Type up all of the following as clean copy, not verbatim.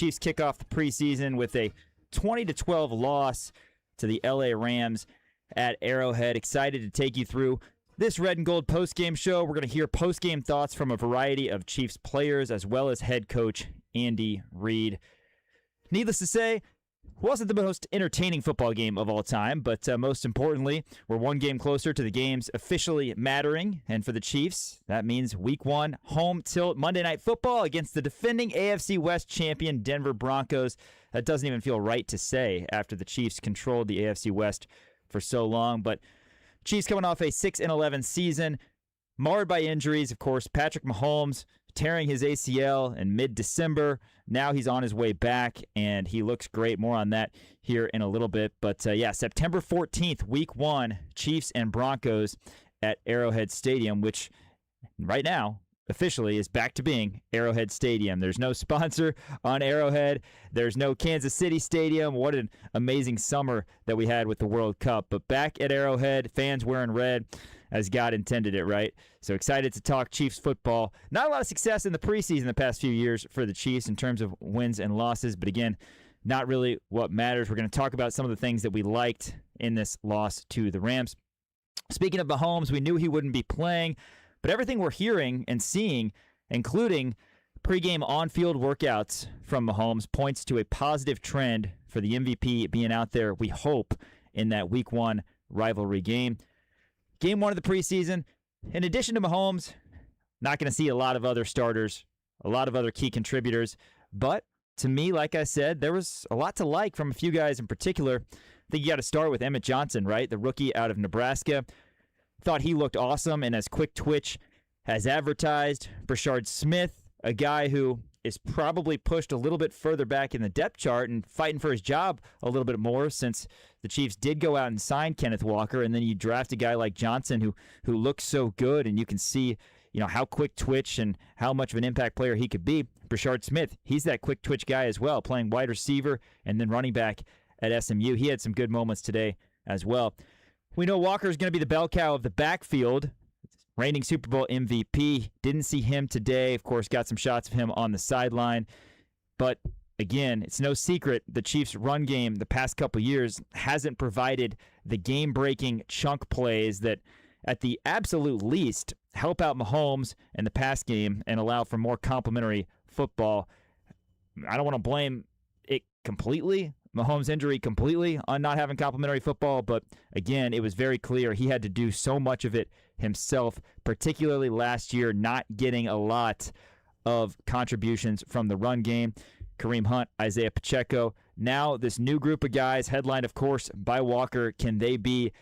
Chiefs kick off the preseason with a 20-12 loss to the LA Rams at Arrowhead. Excited to take you through this Red and Gold postgame show. We're going to hear postgame thoughts from a variety of Chiefs players as well as head coach Andy Reid. Needless to say, wasn't the most entertaining football game of all time, but most importantly, we're one game closer to the games officially mattering. And for the Chiefs, that means Week 1 home tilt Monday Night Football against the defending AFC West champion Denver Broncos. That doesn't even feel right to say after the Chiefs controlled the AFC West for so long. But Chiefs coming off a 6-11 season, marred by injuries, of course. Patrick Mahomes tearing his ACL in mid-December. Now he's on his way back, and he looks great. More on that here in a little bit. But, September 14th, Week 1, Chiefs and Broncos at Arrowhead Stadium, which right now officially is back to being Arrowhead Stadium. There's no sponsor on Arrowhead. There's no Kansas City Stadium. What an amazing summer that we had with the World Cup. But back at Arrowhead, fans wearing red as God intended it, right? So excited to talk Chiefs football. Not a lot of success in the preseason the past few years for the Chiefs in terms of wins and losses, but again, not really what matters. We're going to talk about some of the things that we liked in this loss to the Rams. Speaking of Mahomes, we knew he wouldn't be playing, but everything we're hearing and seeing, including pregame on-field workouts from Mahomes, points to a positive trend for the MVP being out there, we hope, in that Week 1 rivalry game. Game 1 of the preseason, in addition to Mahomes, not going to see a lot of other starters, a lot of other key contributors. But to me, like I said, there was a lot to like from a few guys in particular. I think you got to start with Emmett Johnson, right? The rookie out of Nebraska. Thought he looked awesome and as quick twitch as advertised. Brashard Smith, a guy who is probably pushed a little bit further back in the depth chart and fighting for his job a little bit more since the Chiefs did go out and sign Kenneth Walker, and then you draft a guy like Johnson who looks so good, and you can see how quick twitch and how much of an impact player he could be. Brashard Smith, he's that quick twitch guy as well, playing wide receiver and then running back at SMU. He had some good moments today as well. We know Walker is going to be the bell cow of the backfield. Reigning Super Bowl MVP. Didn't see him today. Of course, got some shots of him on the sideline. But again, it's no secret the Chiefs' run game the past couple years hasn't provided the game-breaking chunk plays that, at the absolute least, help out Mahomes in the pass game and allow for more complimentary football. I don't want to blame it completely, Mahomes' injury completely, on not having complimentary football, but again, it was very clear he had to do so much of it himself, particularly last year, not getting a lot of contributions from the run game. Kareem Hunt, Isaiah Pacheco. Now this new group of guys, headlined, of course, by Walker. Can they be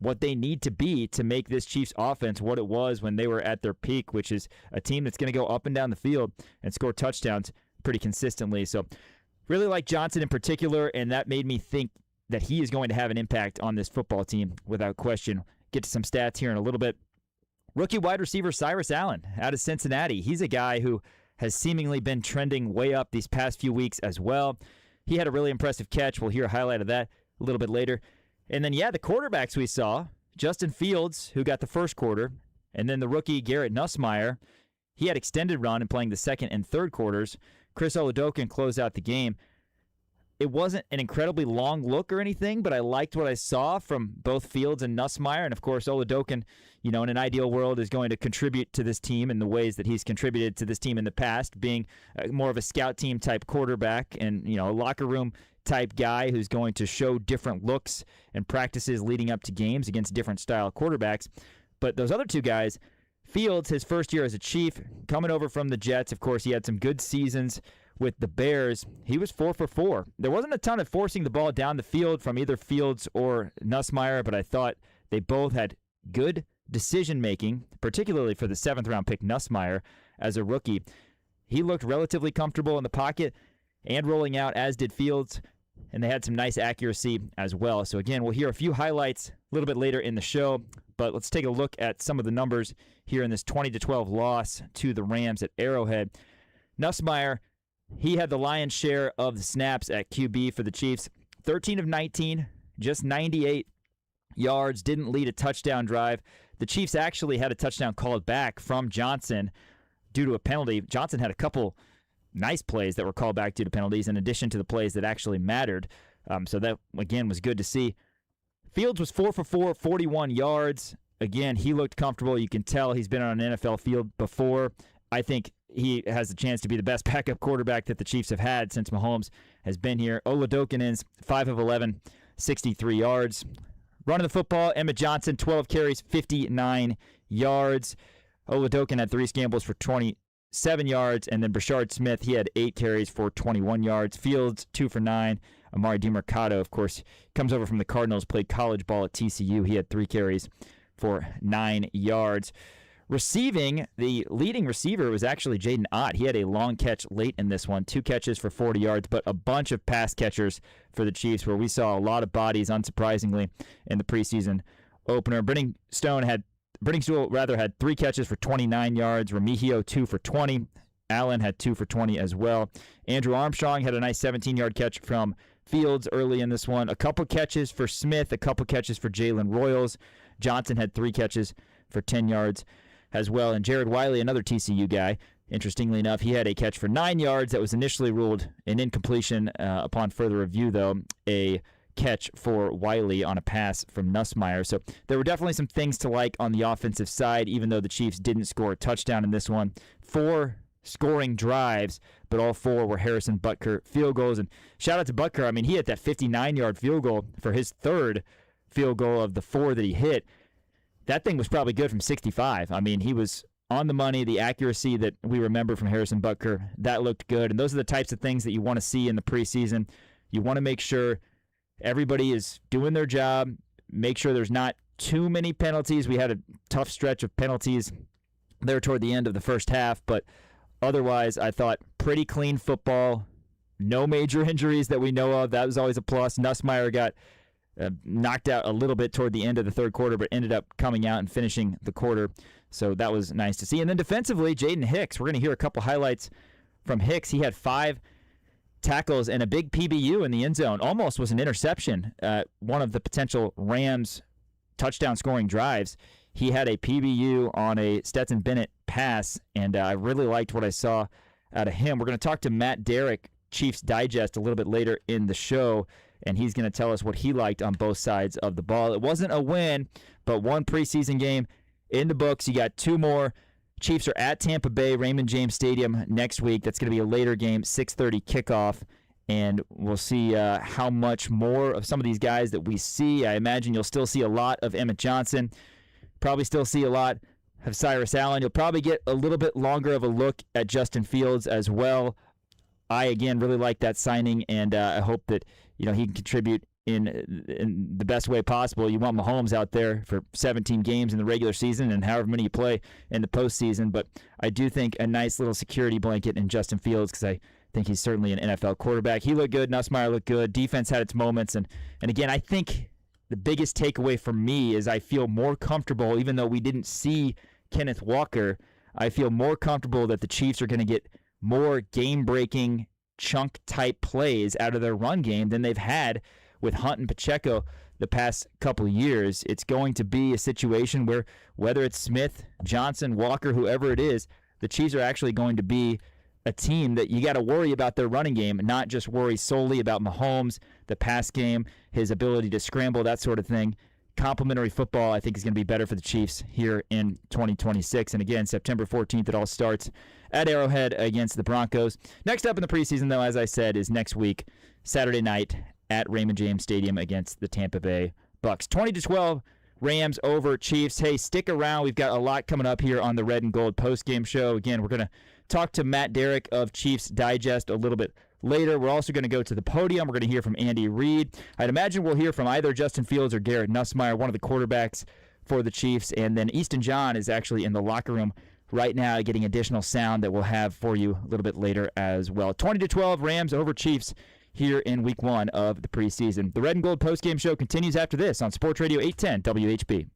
what they need to be to make this Chiefs offense what it was when they were at their peak, which is a team that's going to go up and down the field and score touchdowns pretty consistently. So really like Johnson in particular, and that made me think that he is going to have an impact on this football team without question. Get to some stats here in a little bit. Rookie wide receiver Cyrus Allen out of Cincinnati. He's a guy who has seemingly been trending way up these past few weeks as well. He had a really impressive catch. We'll hear a highlight of that a little bit later. And then, the quarterbacks we saw, Justin Fields, who got the first quarter, and then the rookie Garrett Nussmeier. He had extended run in playing the second and third quarters. Chris Oladokun closed out the game. It wasn't an incredibly long look or anything, but I liked what I saw from both Fields and Nussmeier. And, of course, Oladokun, in an ideal world, is going to contribute to this team in the ways that he's contributed to this team in the past, being more of a scout team type quarterback and, a locker room type guy who's going to show different looks and practices leading up to games against different style quarterbacks. But those other two guys, Fields, his first year as a Chief, coming over from the Jets. Of course, he had some good seasons with the Bears. He was 4 for 4. There wasn't a ton of forcing the ball down the field from either Fields or Nussmeier, but I thought they both had good decision-making, particularly for the 7th-round pick Nussmeier as a rookie. He looked relatively comfortable in the pocket and rolling out, as did Fields, and they had some nice accuracy as well. So again, we'll hear a few highlights a little bit later in the show, but let's take a look at some of the numbers here in this 20-12 loss to the Rams at Arrowhead. Nussmeier, he had the lion's share of the snaps at QB for the Chiefs. 13 of 19, just 98 yards, didn't lead a touchdown drive. The Chiefs actually had a touchdown called back from Johnson due to a penalty. Johnson had a couple nice plays that were called back due to penalties in addition to the plays that actually mattered. So that, again, was good to see. Fields was 4 for 4, 41 yards. Again, he looked comfortable. You can tell he's been on an NFL field before. I think he has a chance to be the best backup quarterback that the Chiefs have had since Mahomes has been here. Oladokinen's 5 of 11, 63 yards. Running the football, Emmett Johnson, 12 carries, 59 yards. Oladokin had 3 scrambles for 27 yards, and then Brashard Smith, he had 8 carries for 21 yards. Fields, 2 for 9. Amari DiMercato, of course, comes over from the Cardinals, played college ball at TCU. He had 3 carries for 9 yards. Receiving, the leading receiver was actually Jaden Ott. He had a long catch late in this one, 2 catches for 40 yards, but a bunch of pass catchers for the Chiefs where we saw a lot of bodies, unsurprisingly, in the preseason opener. Brenning Stool had 3 catches for 29 yards. Remigio, 2 for 20. Allen had 2 for 20 as well. Andrew Armstrong had a nice 17-yard catch from Fields early in this one. A couple catches for Smith, a couple catches for Jalen Royals. Johnson had 3 catches for 10 yards as well. And Jared Wiley, another TCU guy, interestingly enough, he had a catch for 9 yards that was initially ruled an incompletion. Upon further review, though, a catch for Wiley on a pass from Nussmeier. So there were definitely some things to like on the offensive side, even though the Chiefs didn't score a touchdown in this one. 4 scoring drives, but all 4 were Harrison Butker field goals. And shout out to Butker. I mean, he hit that 59-yard field goal for his 3rd field goal of the 4 that he hit. That thing was probably good from 65. I mean, he was on the money. The accuracy that we remember from Harrison Butker, that looked good. And those are the types of things that you want to see in the preseason. You want to make sure everybody is doing their job, make sure there's not too many penalties. We had a tough stretch of penalties there toward the end of the first half, but otherwise, I thought pretty clean football. No major injuries that we know of. That was always a plus. Nussmeier got knocked out a little bit toward the end of the third quarter, but ended up coming out and finishing the quarter. So that was nice to see. And then defensively, Jaden Hicks. We're going to hear a couple highlights from Hicks. He had 5 tackles and a big PBU in the end zone. Almost was an interception. One of the potential Rams touchdown scoring drives. He had a PBU on a Stetson Bennett pass, and I really liked what I saw out of him. We're going to talk to Matt Derrick, Chiefs Digest, a little bit later in the show, and he's going to tell us what he liked on both sides of the ball. It wasn't a win, but 1 preseason game in the books. You got 2 more. Chiefs are at Tampa Bay, Raymond James Stadium next week. That's going to be a later game, 6:30 kickoff, and we'll see how much more of some of these guys that we see. I imagine you'll still see a lot of Emmett Johnson. Probably still see a lot of Cyrus Allen. You'll probably get a little bit longer of a look at Justin Fields as well. I, again, really like that signing, and I hope that he can contribute in the best way possible. You want Mahomes out there for 17 games in the regular season and however many you play in the postseason, but I do think a nice little security blanket in Justin Fields because I think he's certainly an NFL quarterback. He looked good. Nussmeier looked good. Defense had its moments, and again, I think the biggest takeaway for me is I feel more comfortable, even though we didn't see Kenneth Walker, I feel more comfortable that the Chiefs are going to get more game-breaking, chunk-type plays out of their run game than they've had with Hunt and Pacheco the past couple of years. It's going to be a situation where whether it's Smith, Johnson, Walker, whoever it is, the Chiefs are actually going to be a team that you got to worry about their running game, not just worry solely about Mahomes, the pass game, his ability to scramble, that sort of thing. Complementary football, I think, is going to be better for the Chiefs here in 2026. And again, September 14th, it all starts at Arrowhead against the Broncos. Next up in the preseason, though, as I said, is next week, Saturday night at Raymond James Stadium against the Tampa Bay Bucks. 20-12, Rams over Chiefs. Hey, stick around. We've got a lot coming up here on the Red and Gold postgame show. Again, we're going to talk to Matt Derrick of Chiefs Digest a little bit later. We're also going to go to the podium. We're going to hear from Andy Reid. I'd imagine we'll hear from either Justin Fields or Garrett Nussmeier, one of the quarterbacks for the Chiefs. And then Easton John is actually in the locker room right now getting additional sound that we'll have for you a little bit later as well. 20-12, Rams over Chiefs here in week 1 of the preseason. The Red and Gold postgame show continues after this on Sports Radio 810 WHB.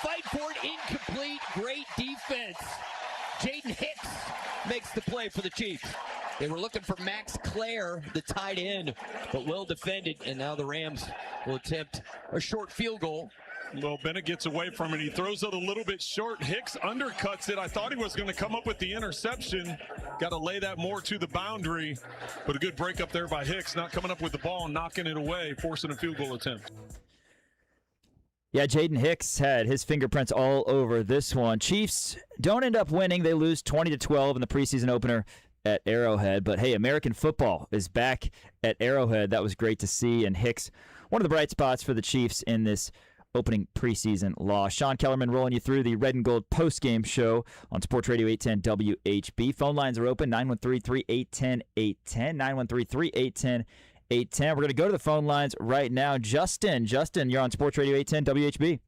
Fight for it, incomplete, great defense. Jaden Hicks makes the play for the Chiefs. They were looking for Max Clare, the tight end, but well defended, and now the Rams will attempt a short field goal. Well, Bennett gets away from it. He throws it a little bit short. Hicks undercuts it. I thought he was going to come up with the interception. Got to lay that more to the boundary. But a good break up there by Hicks, not coming up with the ball, knocking it away, forcing a field goal attempt. Yeah, Jaden Hicks had his fingerprints all over this one. Chiefs don't end up winning. They lose 20-12 in the preseason opener at Arrowhead. But, hey, American football is back at Arrowhead. That was great to see. And Hicks, one of the bright spots for the Chiefs in this opening preseason loss. Sean Kellerman rolling you through the Red and Gold postgame show on Sports Radio 810 WHB. Phone lines are open, 913-381-810, 913-381-810. We're going to go to the phone lines right now. Justin, you're on Sports Radio 810 WHB.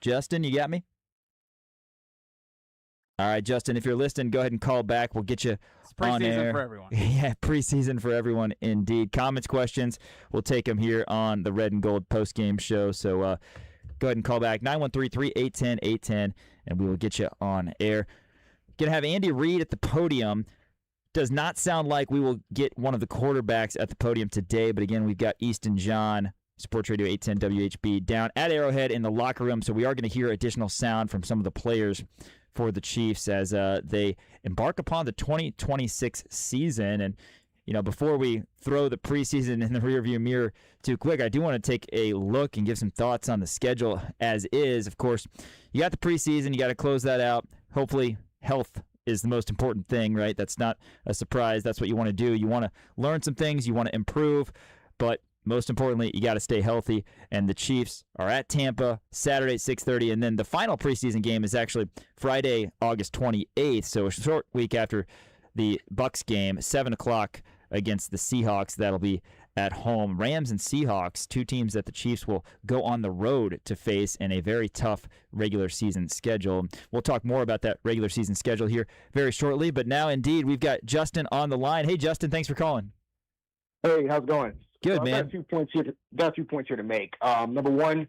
Justin, you got me? All right, Justin, if you're listening, go ahead and call back. We'll get you on air. Preseason for everyone. Yeah, preseason for everyone indeed. Comments, questions, we'll take them here on the Red and Gold postgame show. So go ahead and call back, 913-381-810, and we will get you on air. Going to have Andy Reid at the podium. Does not sound like we will get one of the quarterbacks at the podium today, but again, we've got Easton John, Sports Radio 810 WHB, down at Arrowhead in the locker room, so we are going to hear additional sound from some of the players for the Chiefs as they embark upon the 2026 season. And, before we throw the preseason in the rearview mirror too quick, I do want to take a look and give some thoughts on the schedule as is. Of course, you got the preseason. You got to close that out. Hopefully, health is the most important thing, right? That's not a surprise. That's what you want to do. You want to learn some things. You want to improve. But most importantly, you got to stay healthy, and the Chiefs are at Tampa Saturday at 6:30, and then the final preseason game is actually Friday, August 28th, so a short week after the Bucs game, 7 o'clock against the Seahawks. That'll be at home. Rams and Seahawks, two teams that the Chiefs will go on the road to face in a very tough regular season schedule. We'll talk more about that regular season schedule here very shortly, but now, indeed, we've got Justin on the line. Hey, Justin, thanks for calling. Hey, how's it going? Good, man. man. Got 2 points here to make. Number one,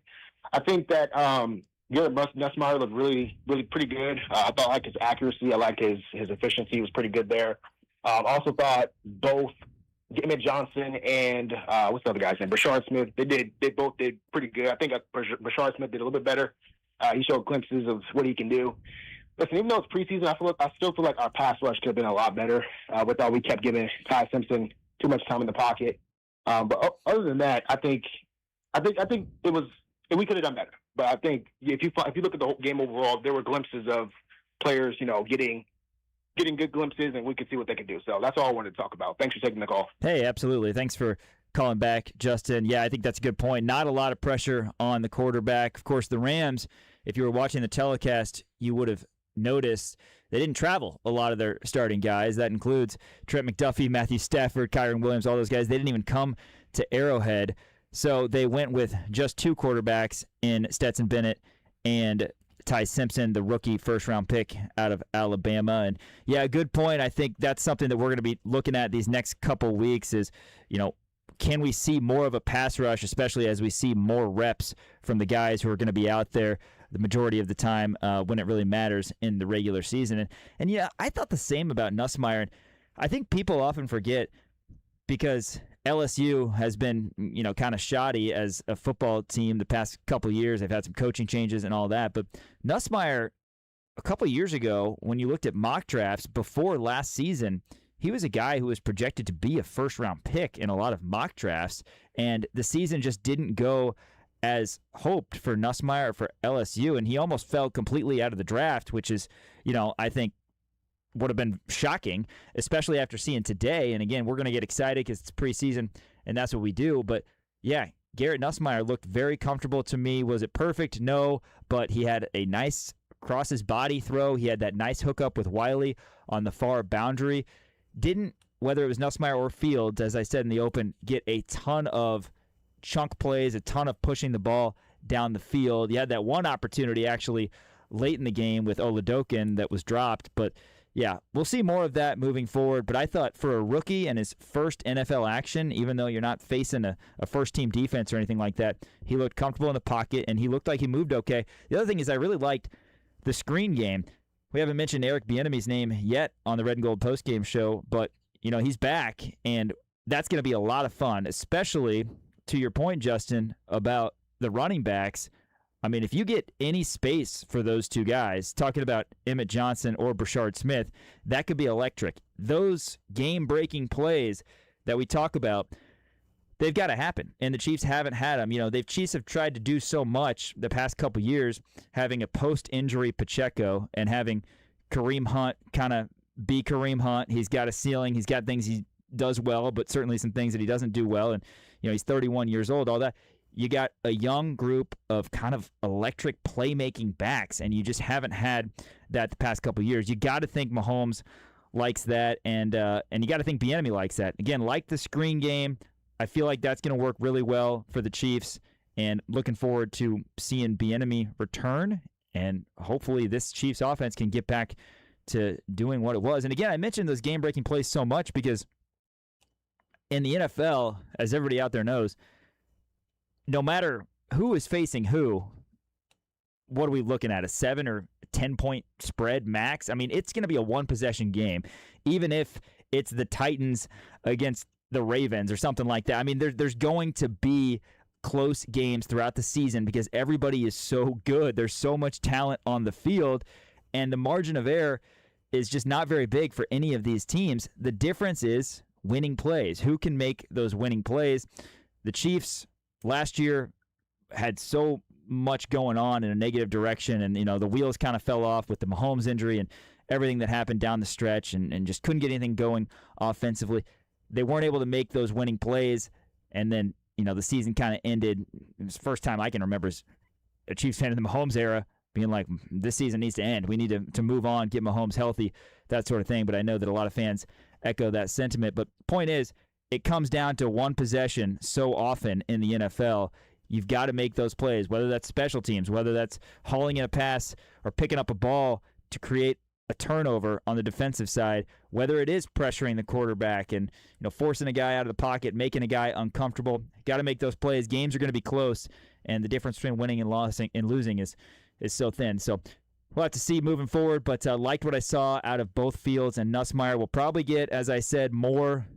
I think that Garrett Nussmeier looked really, really pretty good. I thought like his accuracy, I like his efficiency was pretty good there. Also thought both Emmett Johnson and what's the other guy's name? Brashard Smith. They both did pretty good. I think Brashard Smith did a little bit better. He showed glimpses of what he can do. Listen, even though it's preseason, I still feel like our pass rush could have been a lot better. Without we kept giving Ty Simpson too much time in the pocket. But other than that, I think it was we could have done better. But I think if you look at the whole game overall, there were glimpses of players, getting good glimpses, and we could see what they could do. So that's all I wanted to talk about. Thanks for taking the call. Hey, absolutely. Thanks for calling back, Justin. Yeah, I think that's a good point. Not a lot of pressure on the quarterback. Of course, the Rams, if you were watching the telecast, you would have noticed they didn't travel a lot of their starting guys. That includes Trent McDuffie, Matthew Stafford, Kyron Williams, all those guys. They didn't even come to Arrowhead. So they went with just two quarterbacks in Stetson Bennett and Ty Simpson, the rookie first-round pick out of Alabama. And, yeah, good point. I think that's something that we're going to be looking at these next couple weeks is, can we see more of a pass rush, especially as we see more reps from the guys who are going to be out there the majority of the time when it really matters in the regular season. And yeah, I thought the same about Nussmeier. I think people often forget because LSU has been, kind of shoddy as a football team the past couple of years. They've had some coaching changes and all that. But Nussmeier, a couple of years ago, when you looked at mock drafts before last season, he was a guy who was projected to be a first-round pick in a lot of mock drafts, and the season just didn't go as hoped for Nussmeier for LSU, and he almost fell completely out of the draft, which is, I think would have been shocking, especially after seeing today. And again, we're going to get excited because it's preseason, and that's what we do. But, yeah, Garrett Nussmeier looked very comfortable to me. Was it perfect? No, but he had a nice cross-his-body throw. He had that nice hookup with Wiley on the far boundary. Didn't, whether it was Nussmeier or Fields, as I said in the open, get a ton of chunk plays, a ton of pushing the ball down the field. You had that one opportunity, actually, late in the game with Oladokin that was dropped. But, yeah, we'll see more of that moving forward. But I thought for a rookie and his first NFL action, even though you're not facing a first-team defense or anything like that, he looked comfortable in the pocket, and he looked like he moved okay. The other thing is I really liked the screen game. We haven't mentioned Eric Bieniemy's name yet on the Red and Gold postgame show, but, he's back, and that's going to be a lot of fun, especially to your point, Justin, about the running backs. I mean, if you get any space for those two guys, talking about Emmett Johnson or Brashard Smith, that could be electric. Those game-breaking plays that we talk about, they've got to happen, and the Chiefs haven't had them. The Chiefs have tried to do so much the past couple years, having a post-injury Pacheco and having Kareem Hunt kind of be Kareem Hunt. He's got a ceiling. He's got things he does well, but certainly some things that he doesn't do well, and he's 31 years old, all that. You got a young group of kind of electric playmaking backs, and you just haven't had that the past couple of years. You got to think Mahomes likes that, and you got to think Bieniemy likes that. Again, like the screen game, I feel like that's going to work really well for the Chiefs, and looking forward to seeing Bieniemy return, and hopefully this Chiefs offense can get back to doing what it was. And again, I mentioned those game-breaking plays so much because in the NFL, as everybody out there knows, no matter who is facing who, what are we looking at? A 7 or 10-point spread max? I mean, it's going to be a one-possession game, even if it's the Titans against the Ravens or something like that. I mean, there's going to be close games throughout the season because everybody is so good. There's so much talent on the field, and the margin of error is just not very big for any of these teams. The difference is winning plays. Who can make those winning plays? The Chiefs last year had so much going on in a negative direction, and the wheels kind of fell off with the Mahomes injury and everything that happened down the stretch, and just couldn't get anything going offensively. They weren't able to make those winning plays, and then the season kind of ended. It was the first time I can remember as a Chiefs fan in the Mahomes era being like, this season needs to end. We need to move on, get Mahomes healthy, that sort of thing. But I know that a lot of fans echo that sentiment. But point is, it comes down to one possession so often in the NFL. You've got to make those plays, whether that's special teams, whether that's hauling in a pass or picking up a ball to create a turnover on the defensive side, whether it is pressuring the quarterback and forcing a guy out of the pocket, making a guy uncomfortable. Got to make those plays. Games are going to be close, and the difference between winning and losing is so thin. So we'll have to see moving forward, but liked what I saw out of both Fields and Nussmeier. We'll probably get, as I said, more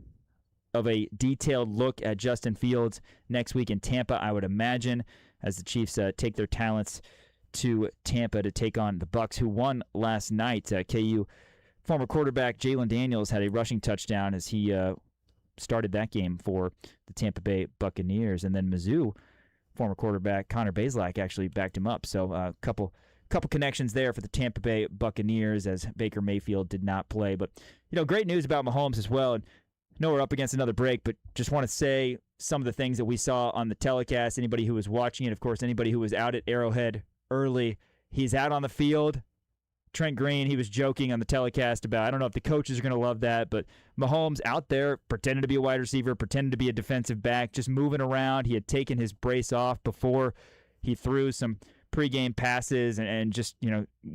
of a detailed look at Justin Fields next week in Tampa, I would imagine, as the Chiefs take their talents to Tampa to take on the Bucs, who won last night. KU former quarterback Jalen Daniels had a rushing touchdown as he started that game for the Tampa Bay Buccaneers, and then Mizzou former quarterback Connor Bazelak actually backed him up. So a couple connections there for the Tampa Bay Buccaneers, as Baker Mayfield did not play. But great news about Mahomes as well. And I know we're up against another break, but just want to say some of the things that we saw on the telecast. Anybody who was watching it, of course, anybody who was out at Arrowhead early, he's out on the field. Trent Green, he was joking on the telecast about, I don't know if the coaches are going to love that, but Mahomes out there pretending to be a wide receiver, pretending to be a defensive back, just moving around. He had taken his brace off before he threw some pregame passes and just,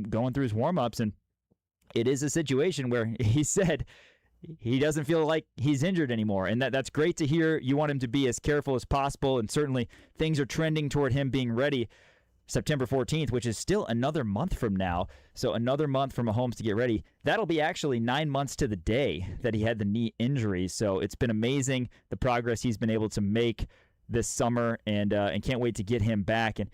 going through his warm-ups. And it is a situation where he said he doesn't feel like he's injured anymore. And that's great to hear. You want him to be as careful as possible, and certainly things are trending toward him being ready September 14th, which is still another month from now. So another month for Mahomes to get ready. That'll be actually 9 months to the day that he had the knee injury. So it's been amazing the progress he's been able to make this summer, and can't wait to get him back. And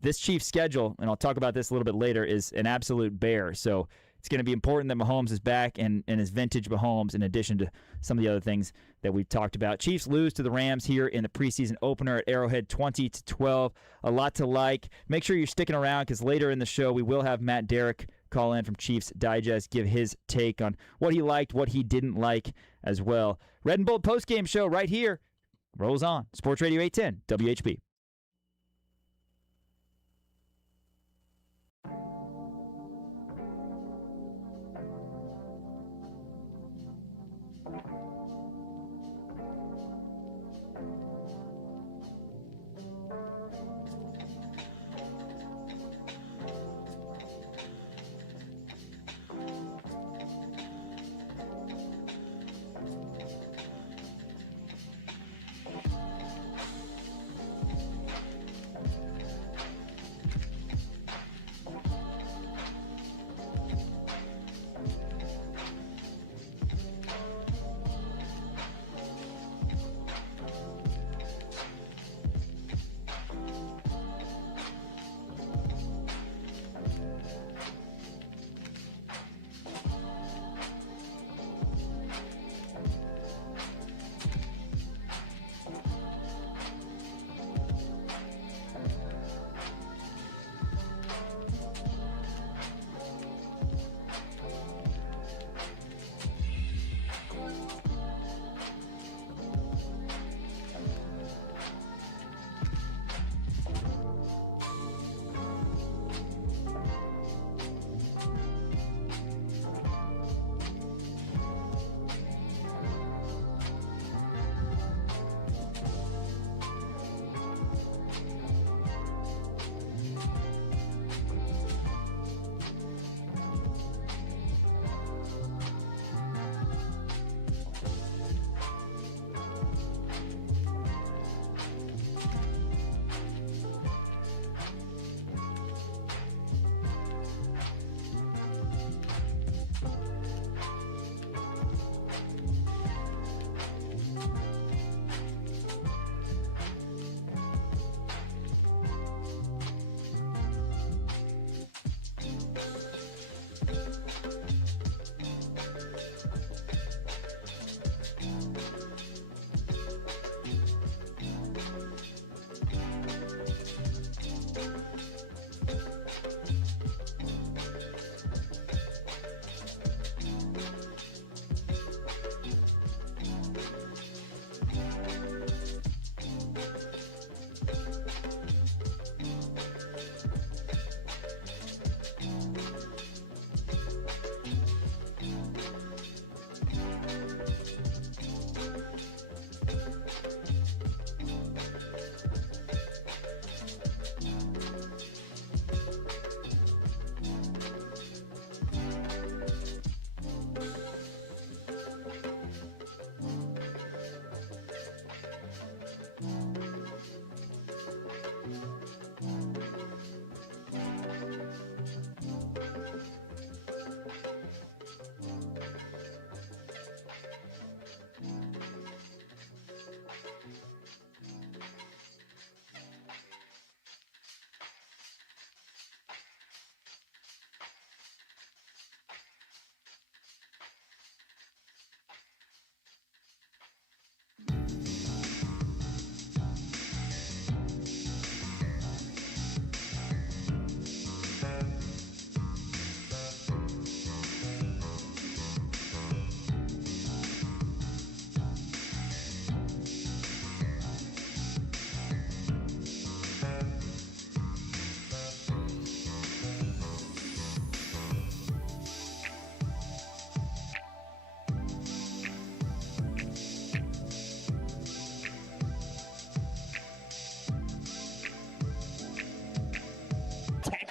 this Chiefs schedule, and I'll talk about this a little bit later, is an absolute bear. So it's going to be important that Mahomes is back and is vintage Mahomes, in addition to some of the other things that we've talked about. Chiefs lose to the Rams here in the preseason opener at Arrowhead 20-12. A lot to like. Make sure you're sticking around, because later in the show we will have Matt Derrick call in from Chiefs Digest, give his take on what he liked, what he didn't like as well. Red and Bold postgame show right here. Rolls on. Sports Radio 810, WHB.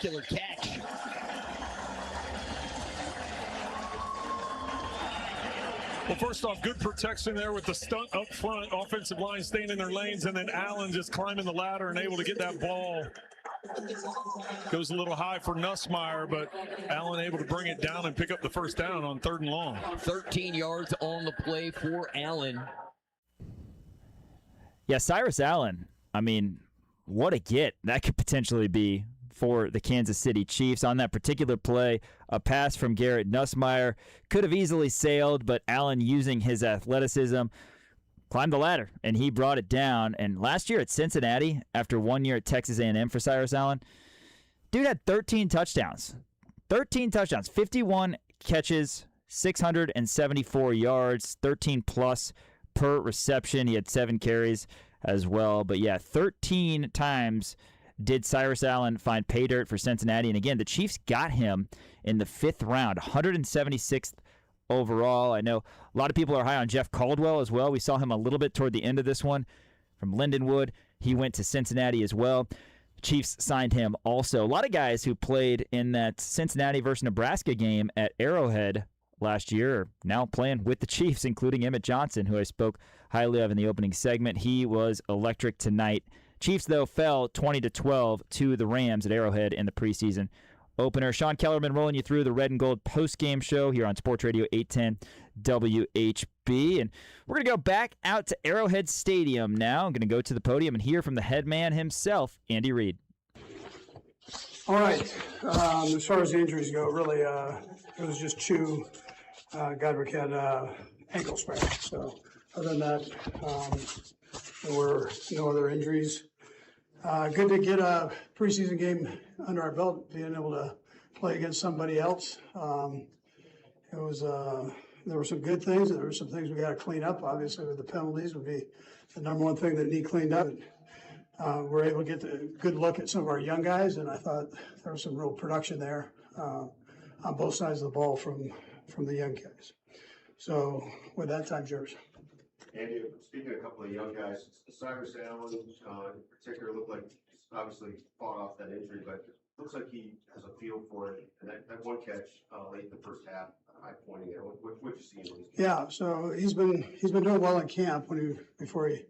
spectacular catch. Well, first off, good protection there with the stunt up front. Offensive line staying in their lanes, and then Allen just climbing the ladder and able to get that ball. Goes a little high for Nussmeier, but Allen able to bring it down and pick up the first down on 3rd and long. 13 yards on the play for Allen. Yeah, Cyrus Allen, I mean, what a get that could potentially be for the Kansas City Chiefs. On that particular play, a pass from Garrett Nussmeier could have easily sailed, but Allen, using his athleticism, climbed the ladder, and he brought it down. And last year at Cincinnati, after 1 year at Texas A&M for Cyrus Allen, dude had 13 touchdowns. 13 touchdowns, 51 catches, 674 yards, 13-plus per reception. He had 7 carries as well. But, yeah, 13 times did Cyrus Allen find pay dirt for Cincinnati. And, again, the Chiefs got him in the 5th round, 176th overall. I know a lot of people are high on Jeff Caldwell as well. We saw him a little bit toward the end of this one from Lindenwood. He went to Cincinnati as well. Chiefs signed him also. A lot of guys who played in that Cincinnati versus Nebraska game at Arrowhead last year are now playing with the Chiefs, including Emmett Johnson, who I spoke highly of in the opening segment. He was electric tonight. Chiefs, though, fell 20-12 to the Rams at Arrowhead in the preseason opener. Sean Kellerman rolling you through the Red and Gold postgame show here on Sports Radio 810 WHB. And we're going to go back out to Arrowhead Stadium now. I'm going to go to the podium and hear from the head man himself, Andy Reid. All right. As far as the injuries go, really, it was just Chew. Godric had ankle sprain. So other than that, there were no other injuries. Good to get a preseason game under our belt, being able to play against somebody else. It was there were some good things, and there were some things we got to clean up. Obviously, with the penalties would be the number one thing that need cleaned up. We're able to get a good look at some of our young guys, and I thought there was some real production there on both sides of the ball from the young guys. So with that, time's yours. Andy, speaking of a couple of young guys, Cyrus Allen in particular looked like he's obviously fought off that injury, but looks like he has a feel for it. And that one catch late in the first half, high pointing it. What you see in these? Yeah, so he's been doing well in camp before he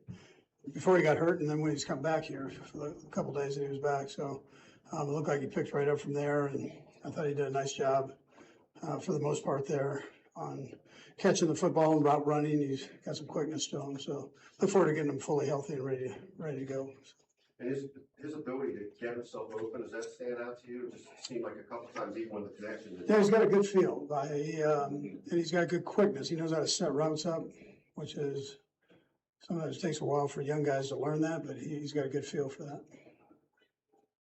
got hurt, and then when he's come back here for the couple days that he was back. So it looked like he picked right up from there, and I thought he did a nice job for the most part there on catching the football and route running. He's got some quickness to him, so look forward to getting him fully healthy and ready to go. And his ability to get himself open, does that stand out to you? It just seemed like a couple times even when the connection. Yeah, he's got a good feel, and he's got good quickness. He knows how to set routes up, which is sometimes takes a while for young guys to learn that, but he's got a good feel for that.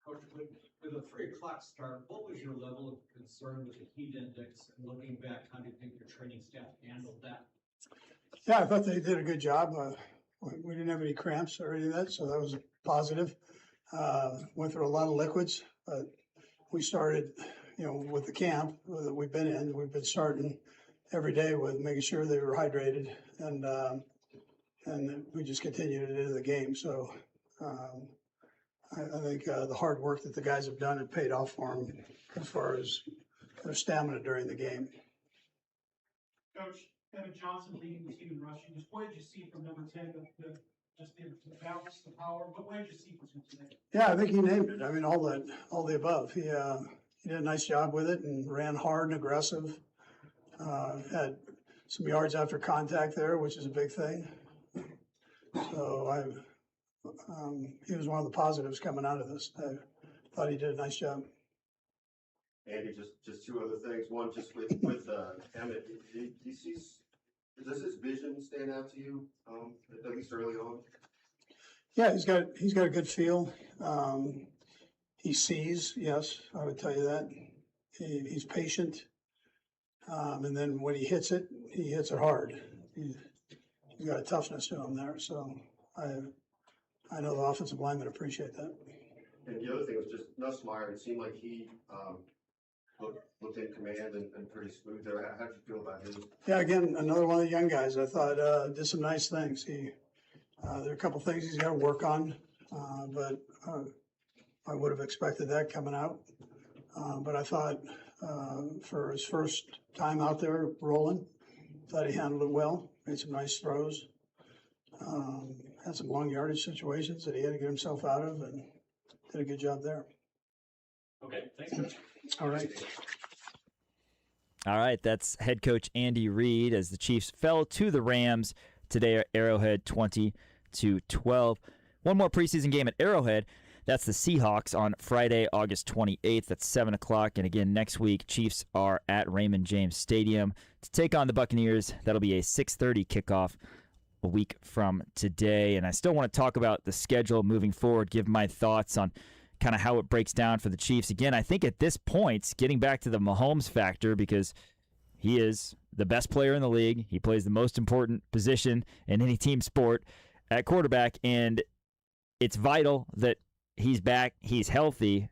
Coach, with a 3 o'clock start, what was your level of concern with the heat index? And looking back, how do you think your training staff handled that? Yeah, I thought they did a good job. We didn't have any cramps or any of that, so that was positive. Went through a lot of liquids, but we started, with the camp that we've been in. We've been starting every day with making sure they were hydrated, and we just continued it into the game. So I think the hard work that the guys have done had paid off for them as far as their stamina during the game. Coach, Evan Johnson leading the team in rushing. Just what did you see from number 10, just the balance, the power? What did you see from him today? Yeah, I think he named it. I mean, all the above. He did a nice job with it and ran hard and aggressive. Had some yards after contact there, which is a big thing. So he was one of the positives coming out of this. I thought he did a nice job. Andy, just 2 other things. One, just with Emmett, does his vision stand out to you, at least early on? Yeah, he's got a good feel. He sees, yes, I would tell you that. He's patient, and then when he hits it hard. He's got a toughness to him there, so I know the offensive linemen appreciate that. And the other thing was just Nussmeier. It seemed like he looked in command and pretty smooth there. How did you feel about him? Yeah, again, another one of the young guys. I thought did some nice things. There are a couple things he's got to work on, but I would have expected that coming out. But I thought for his first time out there rolling, thought he handled it well, made some nice throws, had some long yardage situations that he had to get himself out of, and did a good job there. Okay, thanks, Coach. All right. All right, that's head coach Andy Reid as the Chiefs fell to the Rams today at Arrowhead 20-12. One more preseason game at Arrowhead. That's the Seahawks on Friday, August 28th. That's 7 o'clock. And again, next week, Chiefs are at Raymond James Stadium to take on the Buccaneers. That'll be a 6:30 kickoff a week from today. And I still want to talk about the schedule moving forward, give my thoughts on kind of how it breaks down for the Chiefs. Again, I think at this point, getting back to the Mahomes factor, because he is the best player in the league. He plays the most important position in any team sport at quarterback, and it's vital that he's back, he's healthy.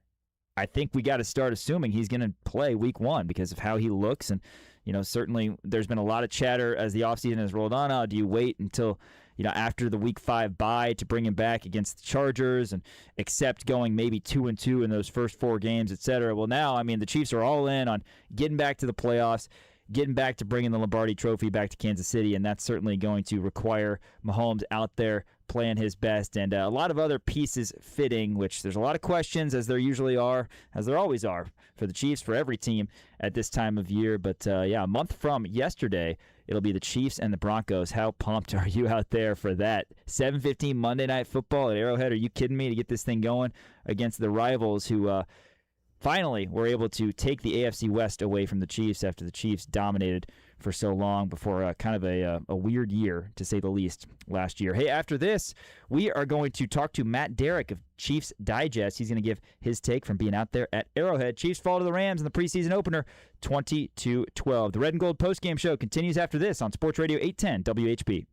I think we got to start assuming he's going to play week 1 because of how he looks. And, certainly there's been a lot of chatter as the offseason has rolled on. Oh, do you wait until, after the week 5 bye to bring him back against the Chargers and accept going maybe 2-2 in those first 4 games, et cetera? Well, now, the Chiefs are all in on getting back to the playoffs, getting back to bringing the Lombardi Trophy back to Kansas City, and that's certainly going to require Mahomes out there playing his best, and a lot of other pieces fitting, which there's a lot of questions, as there usually are, as there always are, for the Chiefs, for every team at this time of year. But, a month from yesterday, it'll be the Chiefs and the Broncos. How pumped are you out there for that? 7:15 Monday Night Football at Arrowhead. Are you kidding me, to get this thing going against the rivals who finally were able to take the AFC West away from the Chiefs after the Chiefs dominated for so long before kind of a weird year, to say the least, last year. Hey, after this, we are going to talk to Matt Derrick of Chiefs Digest. He's going to give his take from being out there at Arrowhead. Chiefs fall to the Rams in the preseason opener, 20-12. The Red and Gold postgame show continues after this on Sports Radio 810 WHB.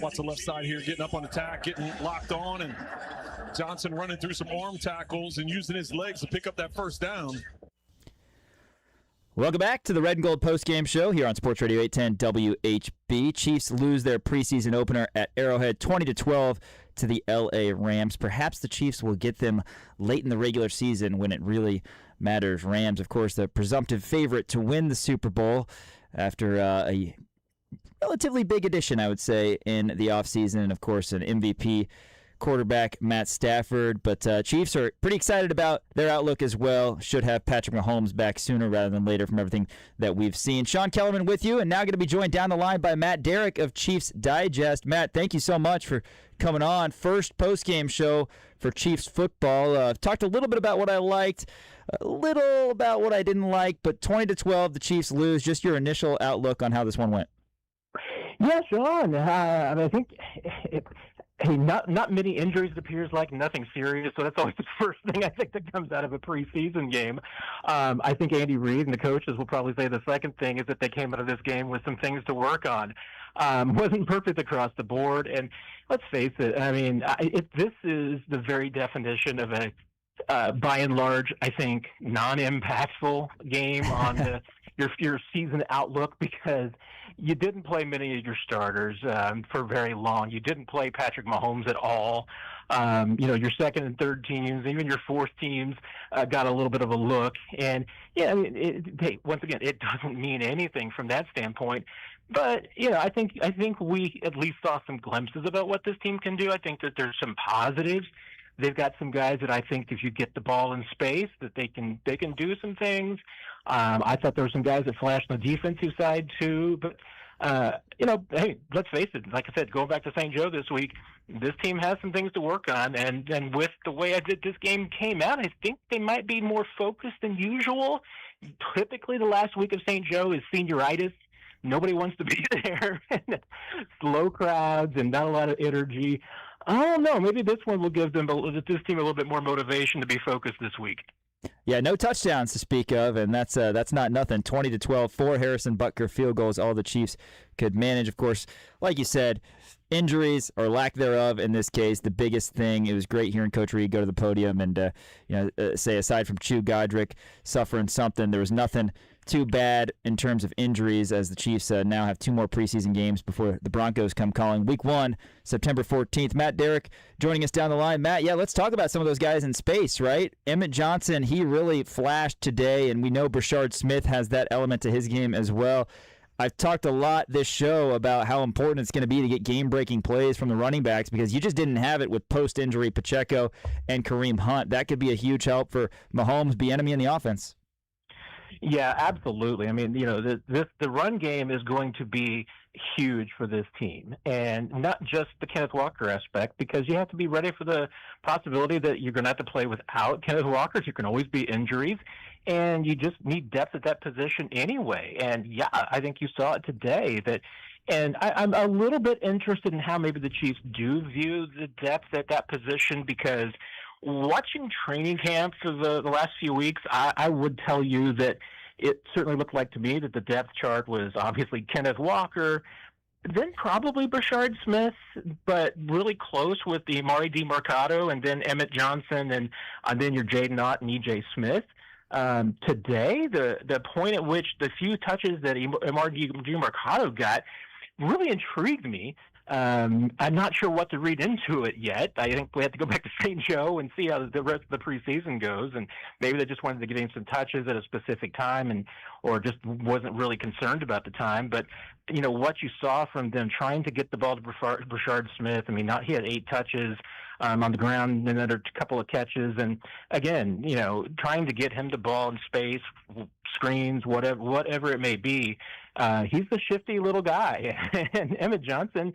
Watch the left side here, getting up on attack, getting locked on, and Johnson running through some arm tackles and using his legs to pick up that first down. Welcome back to the Red and Gold Postgame Show here on Sports Radio 810 WHB. Chiefs lose their preseason opener at Arrowhead 20-12 to the LA Rams. Perhaps the Chiefs will get them late in the regular season when it really matters. Rams, of course, the presumptive favorite to win the Super Bowl after a relatively big addition, I would say, in the offseason, and, of course, an MVP quarterback, Matt Stafford. But Chiefs are pretty excited about their outlook as well. Should have Patrick Mahomes back sooner rather than later from everything that we've seen. Sean Kellerman with you, and now going to be joined down the line by Matt Derrick of Chiefs Digest. Matt, thank you so much for coming on. First post-game show for Chiefs football. I've talked a little bit about what I liked, a little about what I didn't like, but 20-12, the Chiefs lose. Just your initial outlook on how this one went. Yeah, Sean. I think not many injuries. It appears like nothing serious. So that's always the first thing I think that comes out of a preseason game. I think Andy Reid and the coaches will probably say the second thing is that they came out of this game with some things to work on. Wasn't perfect across the board, and let's face it. I mean, this is the very definition of a, by and large, I think, non-impactful game on your season outlook, because you didn't play many of your starters for very long. You didn't play Patrick Mahomes at all. Your second and third teams, even your fourth teams, got a little bit of a look. And yeah, I mean, once again, it doesn't mean anything from that standpoint. But I think we at least saw some glimpses about what this team can do. I think that there's some positives. They've got some guys that I think if you get the ball in space, that they can do some things. I thought there were some guys that flashed on the defensive side too. But hey, let's face it. Like I said, going back to St. Joe this week, this team has some things to work on. And with the way this game came out, I think they might be more focused than usual. Typically, the last week of St. Joe is senioritis. Nobody wants to be there. Slow crowds and not a lot of energy. I don't know. Maybe this one will give this team a little bit more motivation to be focused this week. Yeah, no touchdowns to speak of, and that's not nothing. 20-12, 4 Harrison Butker field goals, all the Chiefs could manage. Of course, like you said, injuries or lack thereof in this case, the biggest thing. It was great hearing Coach Reid go to the podium and say, aside from Chew Godric suffering something, there was nothing too bad in terms of injuries, as the Chiefs now have 2 more preseason games before the Broncos come calling. Week 1, September 14th. Matt Derrick joining us down the line. Matt, yeah, let's talk about some of those guys in space, right? Emmett Johnson, he really flashed today, and we know Brashard Smith has that element to his game as well. I've talked a lot this show about how important it's going to be to get game-breaking plays from the running backs, because you just didn't have it with post-injury Pacheco and Kareem Hunt. That could be a huge help for Mahomes, Bieniemy, in the offense. Yeah, absolutely. I mean, the run game is going to be huge for this team, and not just the Kenneth Walker aspect, because you have to be ready for the possibility that you're going to have to play without Kenneth Walker. There can always be injuries, and you just need depth at that position anyway. And yeah, I think you saw it today. And I'm a little bit interested in how maybe the Chiefs do view the depth at that position, because watching training camp for the last few weeks, I would tell you that it certainly looked like to me that the depth chart was obviously Kenneth Walker, then probably Brashard Smith, but really close with the Amari DeMarcado, and then Emmett Johnson, and then your Jaden Ott and E.J. Smith. Today, the point at which the few touches that Amari DeMarcado got really intrigued me. I'm not sure what to read into it yet. I think we have to go back to St. Joe and see how the rest of the preseason goes, and maybe they just wanted to get him some touches at a specific time, or just wasn't really concerned about the time. But what you saw from them trying to get the ball to Brashard Smith. I mean, he had 8 touches on the ground, and another couple of catches, and again, trying to get him the ball in space, screens, whatever it may be. He's the shifty little guy, and Emmett Johnson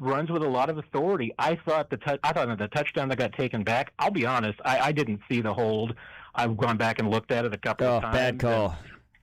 runs with a lot of authority. I thought the touchdown that got taken back, I'll be honest, I didn't see the hold. I've gone back and looked at it a couple of times. Bad call.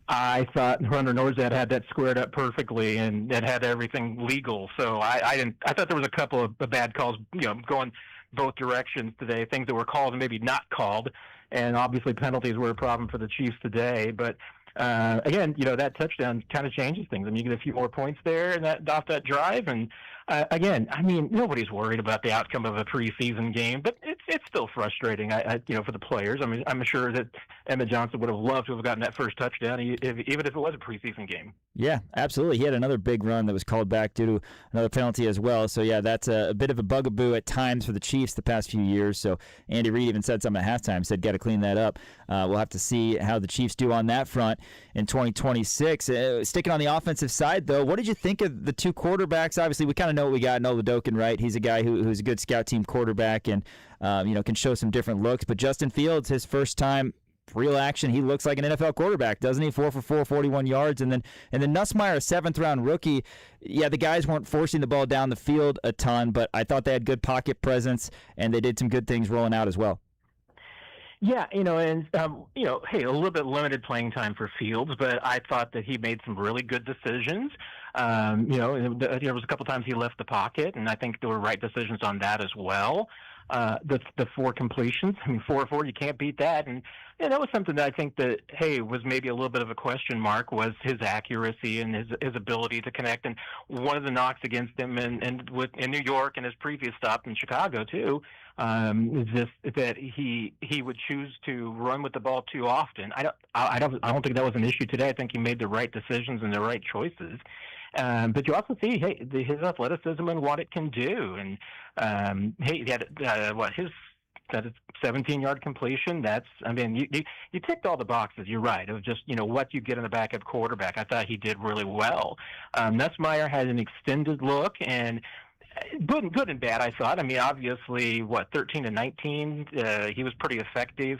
I thought Hunter Norzad had that squared up perfectly, and it had everything legal. So I thought there was a couple of bad calls, going both directions today, things that were called and maybe not called. And obviously penalties were a problem for the Chiefs today. But again, that touchdown kind of changes things. I mean, you get a few more points there and off that drive, and again, I mean, nobody's worried about the outcome of a preseason game, but it's still frustrating. For the players. I mean, I'm sure that Emmett Johnson would have loved to have gotten that first touchdown, even if it was a preseason game. Yeah, absolutely. He had another big run that was called back due to another penalty as well. So, yeah, that's a bit of a bugaboo at times for the Chiefs the past few years. So, Andy Reid even said something at halftime, said, got to clean that up. We'll have to see how the Chiefs do on that front in 2026. Sticking on the offensive side, though, what did you think of the two quarterbacks? Obviously, we kind of know what we got. Noah Doken, right? He's a guy who's a good scout team quarterback and, can show some different looks. But Justin Fields, his first time real action, he looks like an NFL quarterback, doesn't he? 4 for 4, 41 yards. And then Nussmeier, a 7th-round rookie. Yeah, the guys weren't forcing the ball down the field a ton, but I thought they had good pocket presence, and they did some good things rolling out as well. Yeah, hey, a little bit limited playing time for Fields, but I thought that he made some really good decisions. There was a couple times he left the pocket, and I think there were right decisions on that as well. The 4 completions, 4 for 4, you can't beat that. And that was something that I think that, was maybe a little bit of a question mark, was his accuracy and his ability to connect. And one of the knocks against him in New York and his previous stop in Chicago too, is just that he would choose to run with the ball too often. I don't think that was an issue today. I think he made the right decisions and the right choices. But you also see, his athleticism and what it can do. And he had his 17-yard completion. You ticked all the boxes. You're right. It was just what you get in the backup quarterback. I thought he did really well. Nussmeier had an extended look and. Good and bad, I thought. I mean, obviously, 13 to 19, he was pretty effective.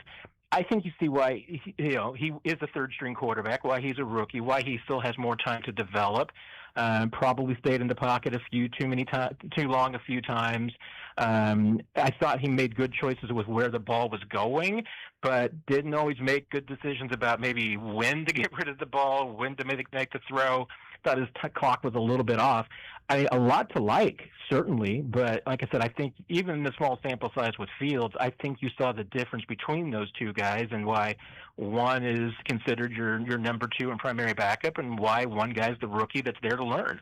I think you see why he is a third-string quarterback, why he's a rookie, why he still has more time to develop. Probably stayed in the pocket too long a few times. I thought he made good choices with where the ball was going, but didn't always make good decisions about maybe when to get rid of the ball, when to make the throw. Thought his clock was a little bit off. A lot to like, certainly, but like I said, I think even in the small sample size with Fields, I think you saw the difference between those two guys and why one is considered your number 2 and primary backup and why one guy's the rookie that's there to learn.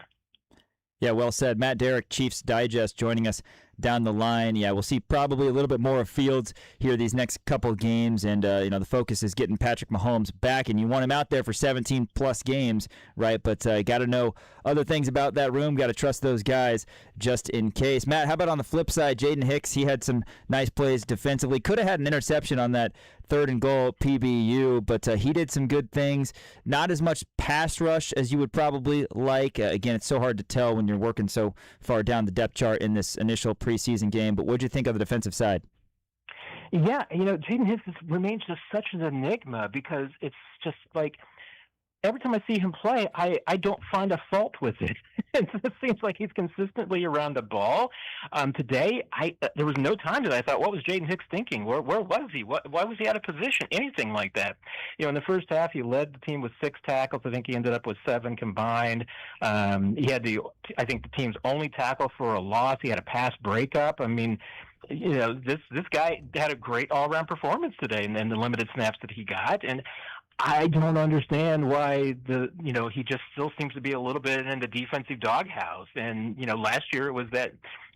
Yeah, well said. Matt Derrick, Chiefs Digest, joining us down the line. Yeah, we'll see probably a little bit more of Fields here these next couple of games, and the focus is getting Patrick Mahomes back, and you want him out there for 17-plus games, right? But got to know other things about that room, got to trust those guys just in case. Matt, how about on the flip side, Jaden Hicks? He had some nice plays defensively. Could have had an interception on that 3rd and goal PBU, but he did some good things. Not as much pass rush as you would probably like. Again, it's so hard to tell when you're working so far down the depth chart in this initial preseason game, but what did you think of the defensive side? Yeah, Jaden Hicks remains just such an enigma because it's just like every time I see him play, I don't find a fault with it. It seems like he's consistently around the ball. Today, there was no time that I thought, what was Jaden Hicks thinking? Where was he? Why was he out of position? Anything like that. In the first half, he led the team with 6 tackles. I think he ended up with 7 combined. He had I think the team's only tackle for a loss. He had a pass breakup. I mean, this guy had a great all-around performance today in the limited snaps that he got. And I don't understand why he just still seems to be a little bit in the defensive doghouse. And, last year it was that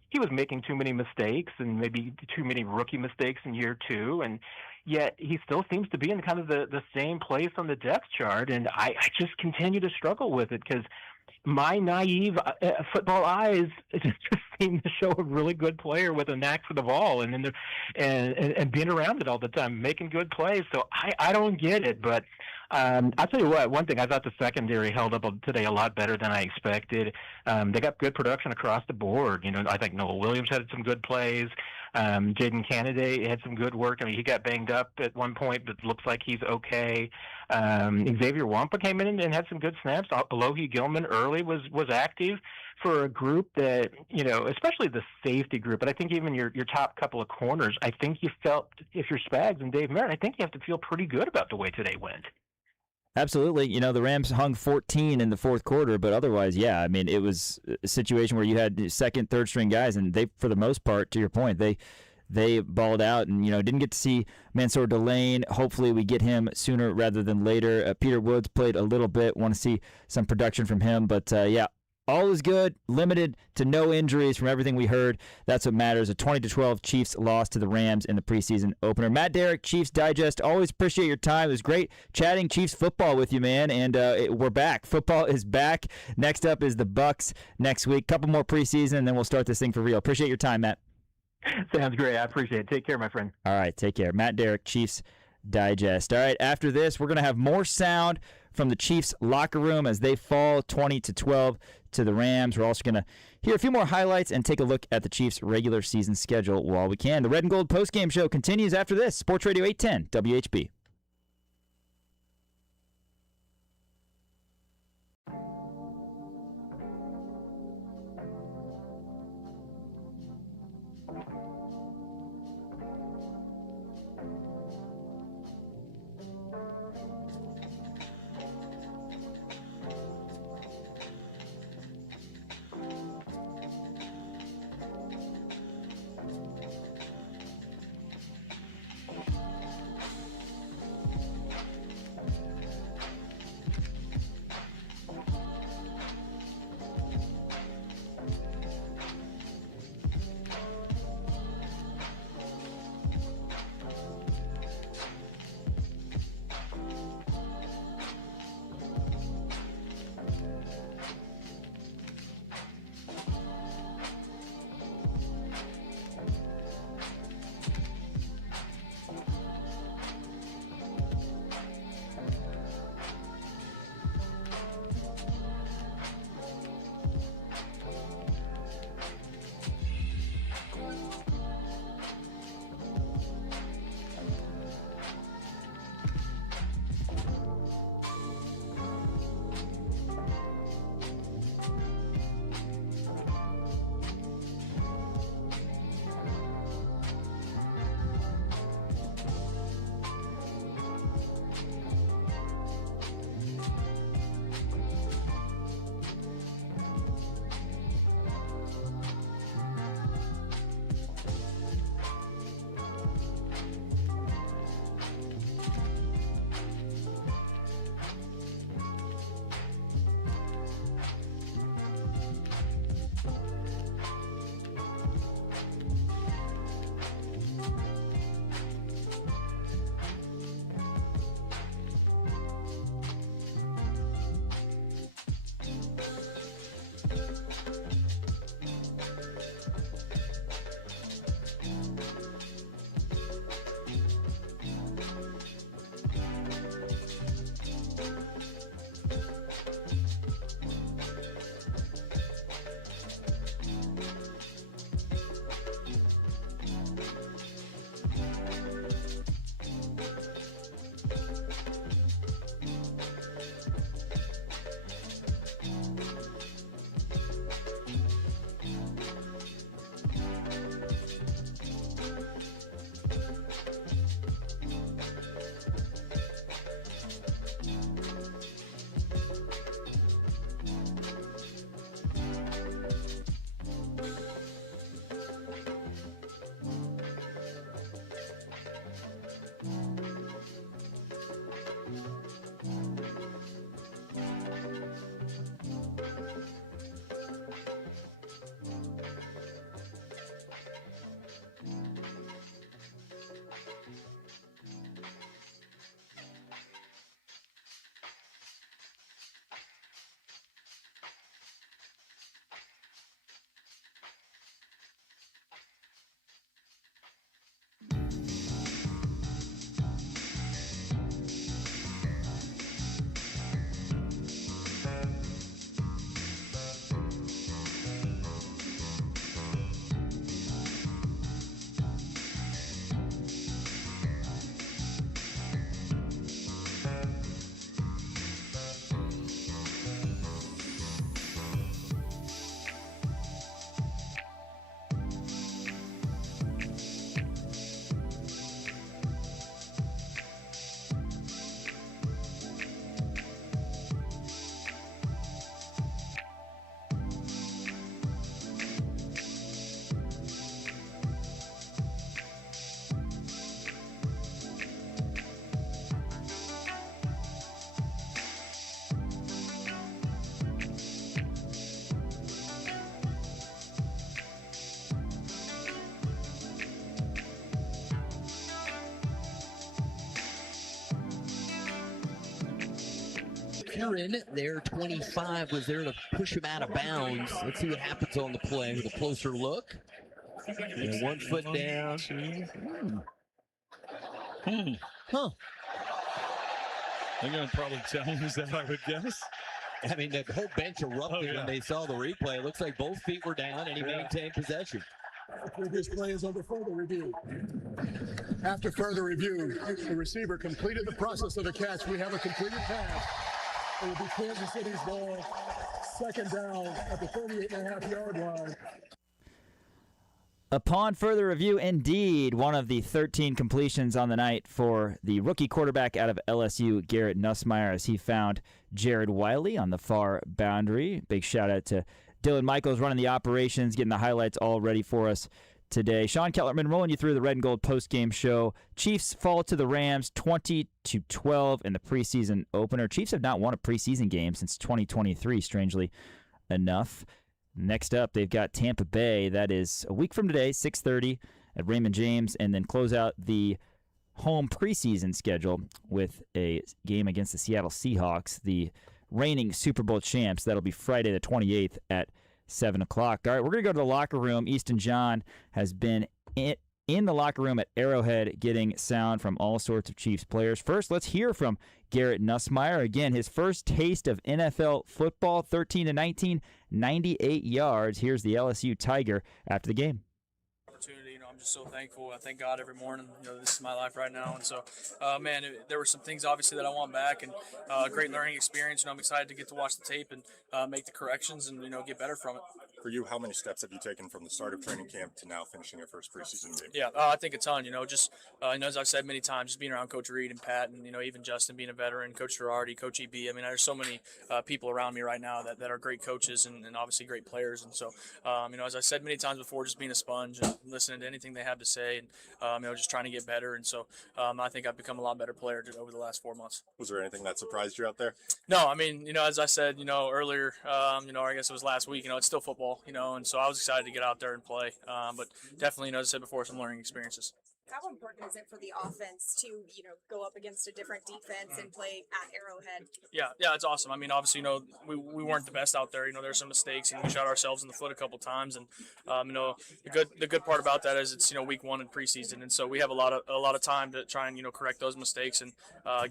he was making too many mistakes and maybe too many rookie mistakes in year 2. And yet he still seems to be in kind of the same place on the depth chart. And I just continue to struggle with it because my naive football eyes just seem to show a really good player with a knack for the ball and being around it all the time, making good plays. So I don't get it, but I'll tell you what, one thing, I thought the secondary held up today a lot better than I expected. They got good production across the board. I think Noah Williams had some good plays. Jaden Kennedy had some good work. I mean, he got banged up at one point, but looks like he's okay. Xavier Wampa came in and had some good snaps. Alohi Gilman early was active for a group that, especially the safety group, but I think even your top couple of corners, I think you felt, if you're Spags and Dave Merritt, I think you have to feel pretty good about the way today went. Absolutely. The Rams hung 14 in the 4th quarter, but otherwise, yeah, I mean, it was a situation where you had second, third string guys, and they, for the most part, to your point, they they balled out, and didn't get to see Mansour Delane. Hopefully we get him sooner rather than later. Peter Woods played a little bit. Want to see some production from him, but yeah. All is good, limited to no injuries from everything we heard. That's what matters. A 20-12 Chiefs loss to the Rams in the preseason opener. Matt Derrick, Chiefs Digest, always appreciate your time. It was great chatting Chiefs football with you, man, and we're back. Football is back. Next up is the Bucs next week. Couple more preseason, and then we'll start this thing for real. Appreciate your time, Matt. Sounds great. I appreciate it. Take care, my friend. All right, take care. Matt Derrick, Chiefs Digest. All right, after this, we're going to have more sound from the Chiefs locker room as they fall 20-12 to the Rams. We're also going to hear a few more highlights and take a look at the Chiefs' regular season schedule while we can. The Red and Gold postgame show continues after this. Sports Radio 810 WHB. you're in their 25 was there to push him out of bounds. Let's see what happens on the play with a closer look. And 1 foot down. Huh. They're going to probably challenge that, I would guess. I mean, the whole bench erupted when they saw the replay. It looks like both feet were down, and he maintained possession. The previous play is under further review. After further review, the receiver completed the process of the catch. We have a completed pass. It will be Kansas City's ball, second down at the 38.5-yard line. Upon further review, indeed, one of the 13 completions on the night for the rookie quarterback out of LSU, Garrett Nussmeier, as he found Jared Wiley on the far boundary. Big shout out to Dylan Michaels running the operations, getting the highlights all ready for us today. Sean Kellerman rolling you through the Red and Gold postgame show. Chiefs fall to the Rams 20-12 in the preseason opener. Chiefs have not won a preseason game since 2023, strangely enough. Next up, they've got Tampa Bay. That is a week from today, 6:30 at Raymond James, and then close out the home preseason schedule with a game against the Seattle Seahawks, the reigning Super Bowl champs. That'll be Friday the 28th at 7 o'clock. All right, we're going to go to the locker room. Easton John has been in the locker room at Arrowhead getting sound from all sorts of Chiefs players. First, let's hear from Garrett Nussmeier. Again, his first taste of NFL football, 13-19, 98 yards. Here's the LSU Tiger after the game. I'm just so thankful. I thank God every morning. This is my life right now, and so, there were some things obviously that I want back, and great learning experience. I'm excited to get to watch the tape and make the corrections and get better from it. For you, how many steps have you taken from the start of training camp to now finishing your first preseason game? Yeah, I think a ton. As I've said many times, just being around Coach Reid and Pat, and even Justin being a veteran, Coach Girardi, Coach EB. There's so many people around me right now that are great coaches and obviously great players. And so, as I said many times before, just being a sponge and listening to anything they have to say, and just trying to get better. And so, I think I've become a lot better player over the last 4 months. Was there anything that surprised you out there? No, as I said, earlier, I guess it was last week. It's still football, and so I was excited to get out there and play. But definitely, as I said before, some learning experiences. How important is it for the offense to, go up against a different defense and play at Arrowhead? Yeah, it's awesome. Obviously, we weren't the best out there. There's some mistakes, and we shot ourselves in the foot a couple times. And the good part about that is it's week 1 in preseason, and so we have a lot of time to try and correct those mistakes and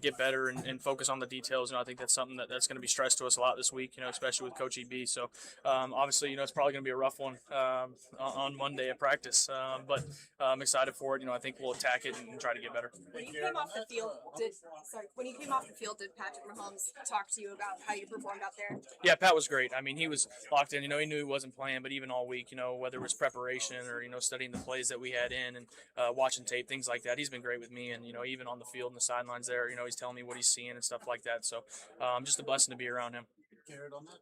get better and focus on the details. I think that's something that's going to be stressed to us a lot this week. Especially with Coach EB. So obviously, it's probably going to be a rough one on Monday at practice. But I'm excited for it. I think we'll attack it and try to get better. When you came off the field, did Patrick Mahomes talk to you about how you performed out there? Yeah, Pat was great. He was locked in. He knew he wasn't playing, but even all week, whether it was preparation or studying the plays that we had in and watching tape, things like that, he's been great with me. And even on the field and the sidelines there, he's telling me what he's seeing and stuff like that. So just a blessing to be around him. Garrett, on that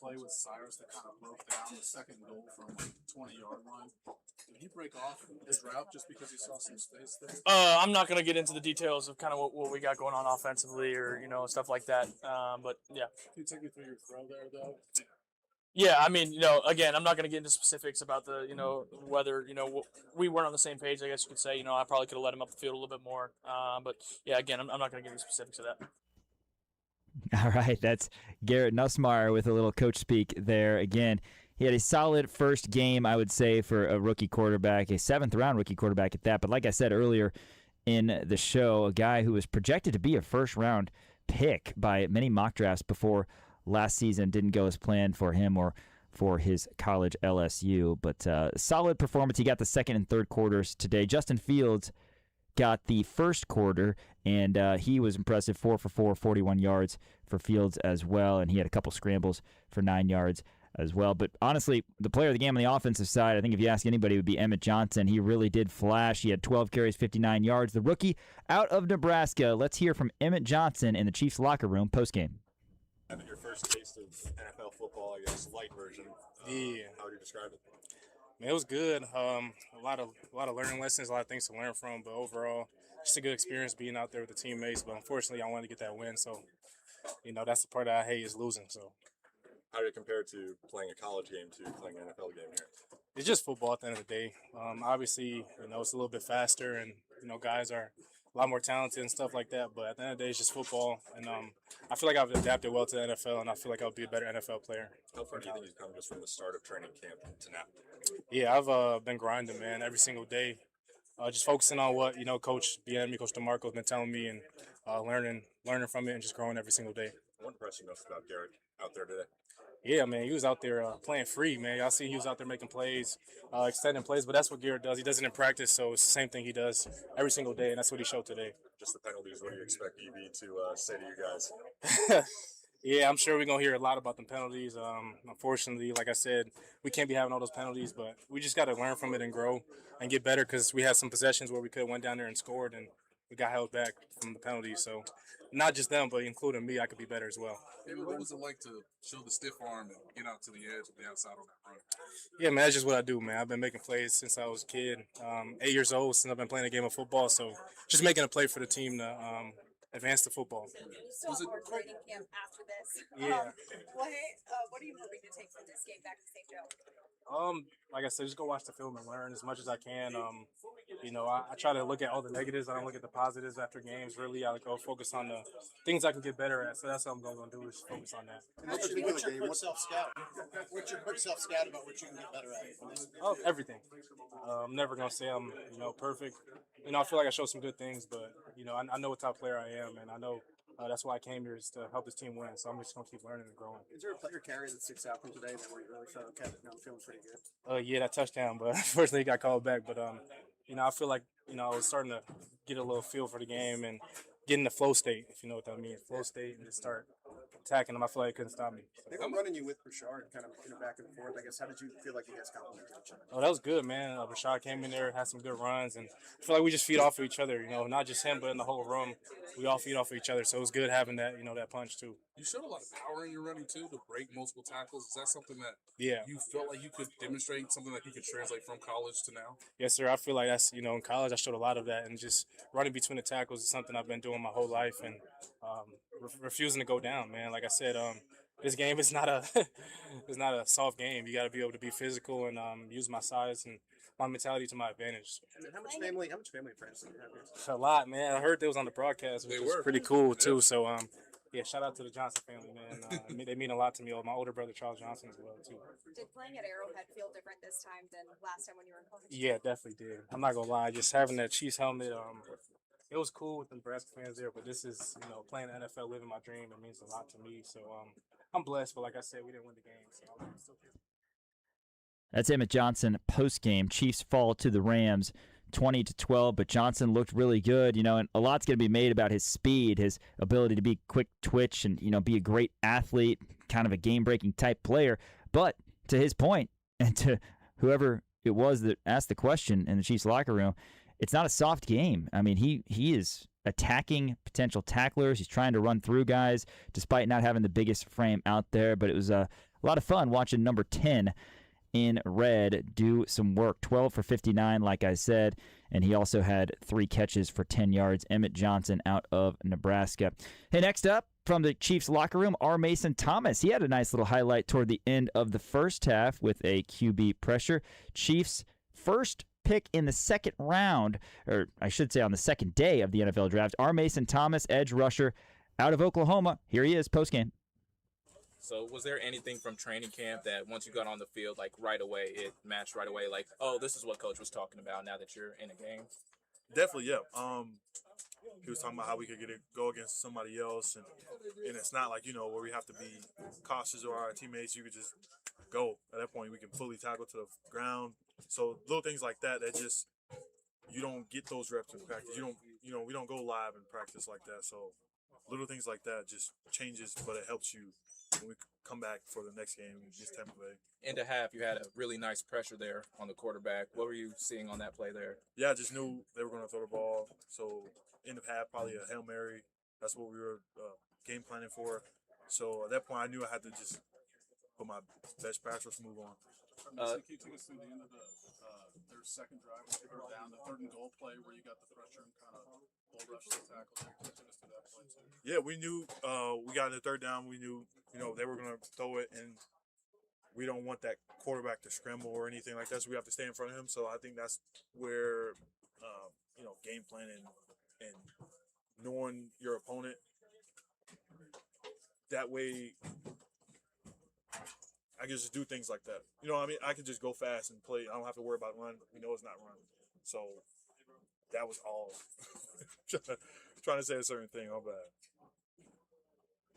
play with Cyrus that kind of broke down the second goal from 20-yard line, did he break off his route just because he saw some space there? I'm not going to get into the details of kind of what we got going on offensively or, stuff like that. But, yeah. Can you take me through your throw there, though? Yeah, again, I'm not going to get into specifics about the, whether, we weren't on the same page, I guess you could say. I probably could have let him up the field a little bit more. But, yeah, again, I'm not going to get into specifics of that. All right, that's Garrett Nussmeier with a little coach speak there. Again, he had a solid first game, I would say, for a rookie quarterback, a 7th-round rookie quarterback at that. But like I said earlier in the show, a guy who was projected to be a first-round pick by many mock drafts before last season didn't go as planned for him or for his college LSU. But solid performance. He got the second and third quarters today. Justin Fields got the first quarter, and he was impressive, 4 for 4, 41 yards for Fields as well, and he had a couple scrambles for 9 yards as well. But honestly, the player of the game on the offensive side, I think if you ask anybody, it would be Emmett Johnson. He really did flash. He had 12 carries, 59 yards. The rookie out of Nebraska. Let's hear from Emmett Johnson in the Chiefs locker room postgame. Having your first taste of NFL football, I guess, light version. Yeah. How would you describe it? Man, it was good. A lot of learning lessons, a lot of things to learn from. But overall, just a good experience being out there with the teammates. But unfortunately, I wanted to get that win. So, that's the part that I hate is losing. So, how did it compare to playing a college game to playing an NFL game here? It's just football at the end of the day. Obviously, it's a little bit faster, and guys are a lot more talented and stuff like that. But at the end of the day, it's just football, and I feel like I've adapted well to the NFL, and I feel like I'll be a better NFL player. How far do you think you've come just from the start of training camp to now? Yeah, I've been grinding, man, every single day. Just focusing on what Coach BM, Coach DeMarco has been telling me, and learning from it, and just growing every single day. What impression most about Derrick out there today? Yeah, man, he was out there playing free, man. Y'all see he was out there making plays, extending plays, but that's what Garrett does. He does it in practice, so it's the same thing he does every single day, and that's what he showed today. Just the penalties, what do you expect EB to say to you guys? Yeah, I'm sure we're going to hear a lot about the penalties. Unfortunately, like I said, we can't be having all those penalties, but we just got to learn from it and grow and get better because we had some possessions where we could have went down there and scored, and we got held back from the penalties. So not just them, but including me, I could be better as well. David, what was it like to show the stiff arm and get out to the edge of the outside on that run? Yeah, man, that's just what I do, man. I've been making plays since I was a kid, 8 years old, since I've been playing a game of football. So just making a play for the team to advance the football. So more training camp after this. Yeah. What are you hoping to take from this game back to St. Joe? Like I said, just go watch the film and learn as much as I can. I try to look at all the negatives. I don't look at the positives after games. Really, I go focus on the things I can get better at. So that's what I'm going to do is focus on that. What's your quick self-scout? What's your quick self-scout about what you can get better at? Oh, everything. I'm never going to say I'm, perfect. I feel like I showed some good things, but, I know what type of player I am, and I know that's why I came here is to help this team win. So I'm just going to keep learning and growing. Is there a player carry that sticks out from today that where you really felt, okay, I'm feeling pretty good? Yeah, that touchdown, but unfortunately he got called back. But, I feel like, I was starting to get a little feel for the game and get in the flow state, if you know what that means. Flow state, and just start attacking them. I feel like they couldn't stop me. They were running you with Rashard kind of back and forth. I guess, how did you feel like you guys complimented each other? Oh, that was good, man. Rashard came in there, had some good runs, and I feel like we just feed off of each other, not just him, but in the whole room. We all feed off of each other, so it was good having that, that punch, too. You showed a lot of power in your running, too, to break multiple tackles. Is that something that you felt like you could demonstrate, something that you could translate from college to now? Yes, sir. I feel like that's, in college I showed a lot of that, and just running between the tackles is something I've been doing my whole life, and refusing to go down, man. Like I said, this game is not a it's not a soft game. You got to be able to be physical and use my size and my mentality to my advantage. And then how much family and friends do you have here? A lot, man. I heard they was on the broadcast, which was pretty cool too. So yeah, shout out to the Johnson family, man. They mean a lot to me. My older brother Charles Johnson as well too. Did playing at Arrowhead feel different this time than last time when you were in college? Yeah, definitely did. I'm not gonna lie, just having that Chiefs helmet, it was cool with the Nebraska fans there, but this is, playing the NFL, living my dream. It means a lot to me. So I'm blessed, but like I said, we didn't win the game. So I'm still here. That's Emmett Johnson post-game. Chiefs fall to the Rams 20-12, but Johnson looked really good, and a lot's going to be made about his speed, his ability to be quick twitch and, be a great athlete, kind of a game-breaking type player. But to his point, and to whoever it was that asked the question in the Chiefs locker room, it's not a soft game. I mean, he is attacking potential tacklers. He's trying to run through guys despite not having the biggest frame out there. But it was a lot of fun watching number 10 in red do some work. 12 for 59, like I said. And he also had 3 catches for 10 yards. Emmett Johnson out of Nebraska. Hey, next up from the Chiefs locker room, R. Mason Thomas. He had a nice little highlight toward the end of the first half with a QB pressure. Chiefs first pick in the second round, or I should say on the second day of the NFL draft. R. Mason Thomas, edge rusher out of Oklahoma. Here he is postgame. So was there anything from training camp that once you got on the field, like right away, it matched right away? Like, oh, this is what coach was talking about now that you're in a game? Definitely, yeah. He was talking about how we could go against somebody else, and it's not like, where we have to be cautious of our teammates. You could just go. At that point, we can fully tackle to the ground. So little things like that just you don't get those reps in practice. We don't go live in practice like that. So little things like that just changes, but it helps you when we come back for the next game. Just Tampa Bay. In the half, you had a really nice pressure there on the quarterback. What were you seeing on that play there? Yeah, I just knew they were going to throw the ball. So in the half, probably a Hail Mary. That's what we were game planning for. So at that point, I knew I had to just put my best pass rush move on. Can you take us through the end of their second drive when they were down, the 3rd and goal play where you got the pressure and kind of bull rush the tackle? Can you take us through that play too? Yeah, we knew we got in the 3rd down. We knew, they were going to throw it, and we don't want that quarterback to scramble or anything like that, so we have to stay in front of him. So I think that's where, game planning and knowing your opponent. That way, I can just do things like that. You know what I mean? I can just go fast and play. I don't have to worry about run. We know it's not run. So that was all. Trying to say a certain thing. How bad?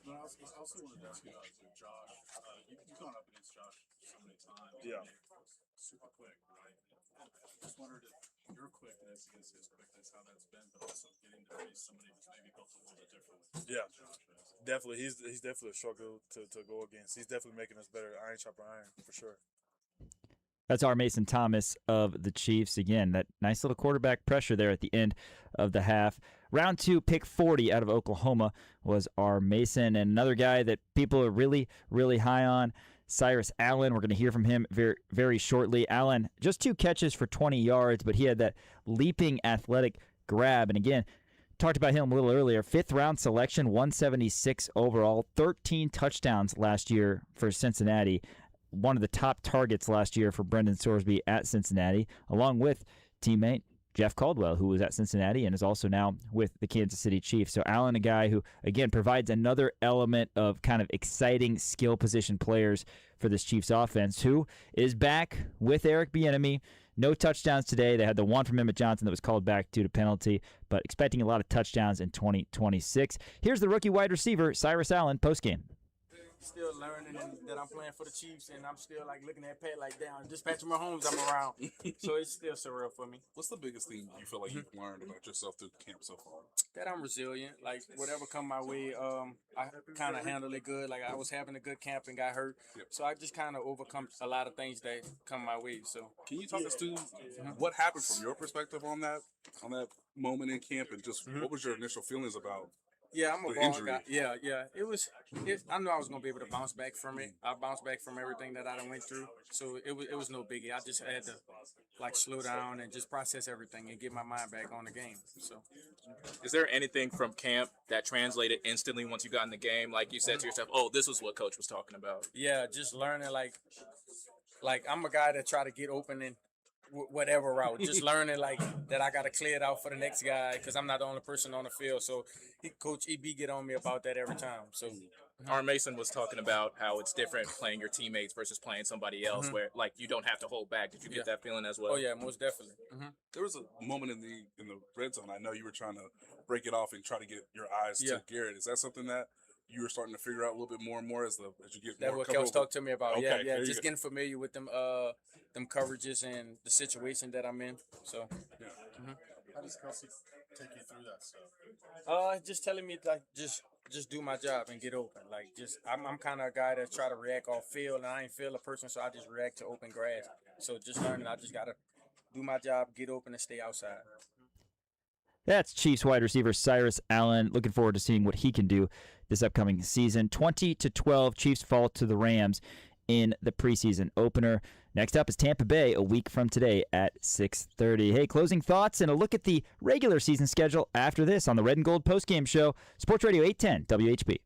No, I also wanted to ask you about Josh. You've gone up against Josh so many times. Yeah. Super quick, right? I just wondered if your quickness against his quickness, how that's been, but also getting to face somebody who's maybe built a little bit differently. Yeah, definitely. He's definitely a struggle to go against. He's definitely making us better. Iron sharper iron, for sure. That's our Mason Thomas of the Chiefs. Again, that nice little quarterback pressure there at the end of the half. Round 2, pick 40 out of Oklahoma was our Mason. And another guy that people are really, really high on, Cyrus Allen. We're going to hear from him very, very shortly. Allen, just 2 catches for 20 yards, but he had that leaping athletic grab. And again, talked about him a little earlier. 5th-round selection, 176 overall, 13 touchdowns last year for Cincinnati. One of the top targets last year for Brendan Sorsby at Cincinnati, along with teammate Jeff Caldwell, who was at Cincinnati and is also now with the Kansas City Chiefs. So Allen, a guy who, again, provides another element of kind of exciting skill position players for this Chiefs offense, who is back with Eric Bieniemy. No touchdowns today. They had the one from Emmett Johnson that was called back due to penalty, but expecting a lot of touchdowns in 2026. Here's the rookie wide receiver, Cyrus Allen, postgame. Still learning that I'm playing for the Chiefs, and I'm still like looking at Pat like, damn, just Patrick Mahomes, I'm around. So it's still surreal for me. What's the biggest thing you feel like you've learned about yourself through camp so far? That I'm resilient. Like whatever come my way, I kind of handle it good. Like I was having a good camp and got hurt, so I just kind of overcome a lot of things that come my way. So can you talk us through what happened from your perspective on that moment in camp, and just what was your initial feelings about? Yeah, I'm a ball guy. Yeah. I knew I was gonna be able to bounce back from it. I bounced back from everything that I done went through, so it was no biggie. I just had to like slow down and just process everything and get my mind back on the game. So, is there anything from camp that translated instantly once you got in the game? Like you said to yourself, "Oh, this was what Coach was talking about." Yeah, just learning like I'm a guy that try to get open and whatever route, just learning like that I got to clear it out for the next guy because I'm not the only person on the field. So Coach EB get on me about that every time. So Arn Mason was talking about how it's different playing your teammates versus playing somebody else, where like you don't have to hold back. Did you get that feeling as well? Oh yeah, most definitely. There was a moment in the red zone. I know you were trying to break it off and try to get your eyes to Garrett. Is that something that you were starting to figure out a little bit more and more as you get that's more what Kels talked to me about. Okay, yeah, just getting familiar with them coverages and the situation that I'm in. So how does Kelsey take you through that stuff? Just telling me like just do my job and get open. Like I'm kind of a guy that try to react off field, and I ain't feel a person, so I just react to open grass. So just learning, I just gotta do my job, get open, and stay outside. That's Chiefs wide receiver Cyrus Allen. Looking forward to seeing what he can do this upcoming season. 20-12, Chiefs fall to the Rams in the preseason opener. Next up is Tampa Bay a week from today at 6:30. Hey, closing thoughts and a look at the regular season schedule after this on the Red and Gold Postgame Show. Sports Radio 810 WHB.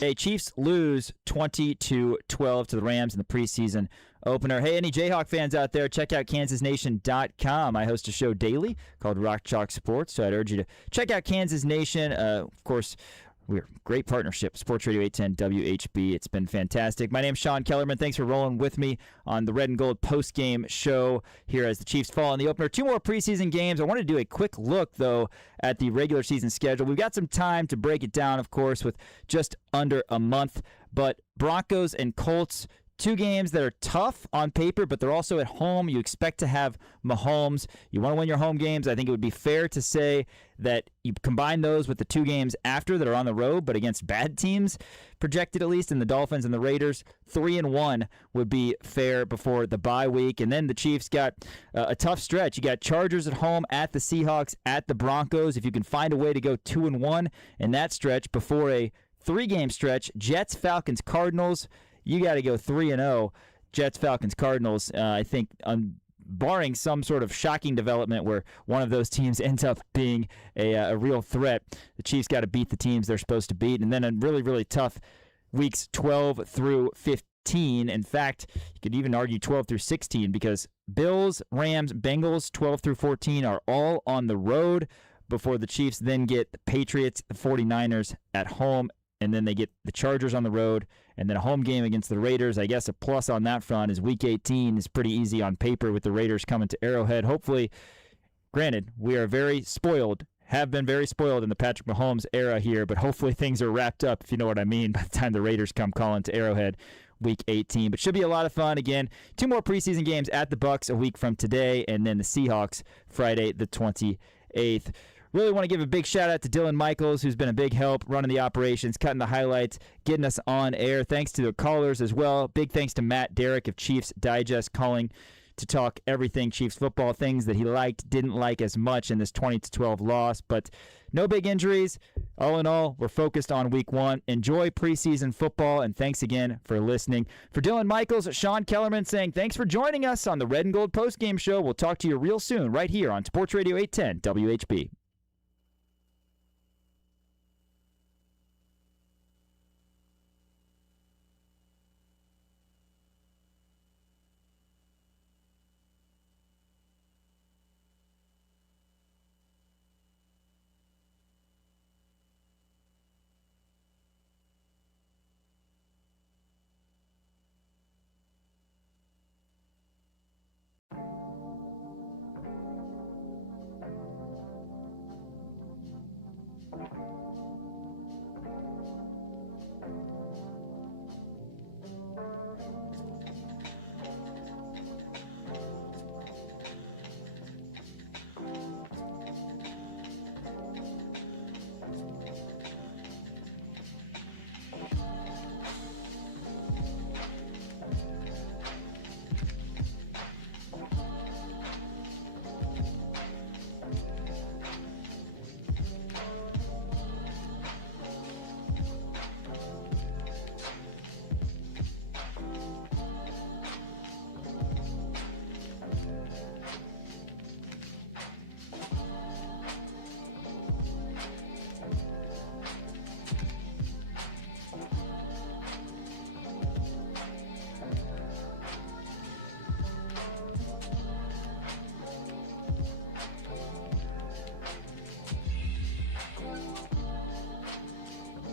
Hey, Chiefs lose 20-12 to the Rams in the preseason opener. Hey, any Jayhawk fans out there, check out kansasnation.com. I host a show daily called Rock Chalk Sports, so I'd urge you to check out Kansas Nation. Of course, we're great partnership, Sports Radio 810 WHB. It's been fantastic. My name's Sean Kellerman. Thanks for rolling with me on the Red and Gold postgame show here as the Chiefs fall in the opener. 2 more preseason games. I want to do a quick look, though, at the regular season schedule. We've got some time to break it down, of course, with just under a month. But Broncos and Colts, 2 games that are tough on paper, but they're also at home. You expect to have Mahomes. You want to win your home games. I think it would be fair to say that you combine those with the 2 games after that are on the road, but against bad teams, projected at least, in the Dolphins and the Raiders. 3-1 would be fair before the bye week. And then the Chiefs got a tough stretch. You got Chargers at home, at the Seahawks, at the Broncos. If you can find a way to go 2-1 in that stretch before a 3-game stretch, Jets, Falcons, Cardinals, you got to go 3-0. Jets, Falcons, Cardinals. I think, barring some sort of shocking development where one of those teams ends up being a real threat, the Chiefs got to beat the teams they're supposed to beat. And then a really, really tough weeks 12 through 15. In fact, you could even argue 12 through 16 because Bills, Rams, Bengals, 12 through 14 are all on the road before the Chiefs then get the Patriots, the 49ers at home, and then they get the Chargers on the road, and then a home game against the Raiders. I guess a plus on that front is Week 18 is pretty easy on paper with the Raiders coming to Arrowhead. Hopefully, granted, we are very spoiled, have been very spoiled in the Patrick Mahomes era here, but hopefully things are wrapped up, if you know what I mean, by the time the Raiders come calling to Arrowhead Week 18. But should be a lot of fun. Again, 2 more preseason games at the Bucs a week from today, and then the Seahawks Friday the 28th. Really want to give a big shout-out to Dylan Michaels, who's been a big help running the operations, cutting the highlights, getting us on air. Thanks to the callers as well. Big thanks to Matt Derrick of Chiefs Digest calling to talk everything Chiefs football, things that he liked, didn't like as much in this 20-12 loss. But no big injuries. All in all, we're focused on Week 1. Enjoy preseason football, and thanks again for listening. For Dylan Michaels, Sean Kellerman saying thanks for joining us on the Red and Gold postgame show. We'll talk to you real soon right here on Sports Radio 810 WHB.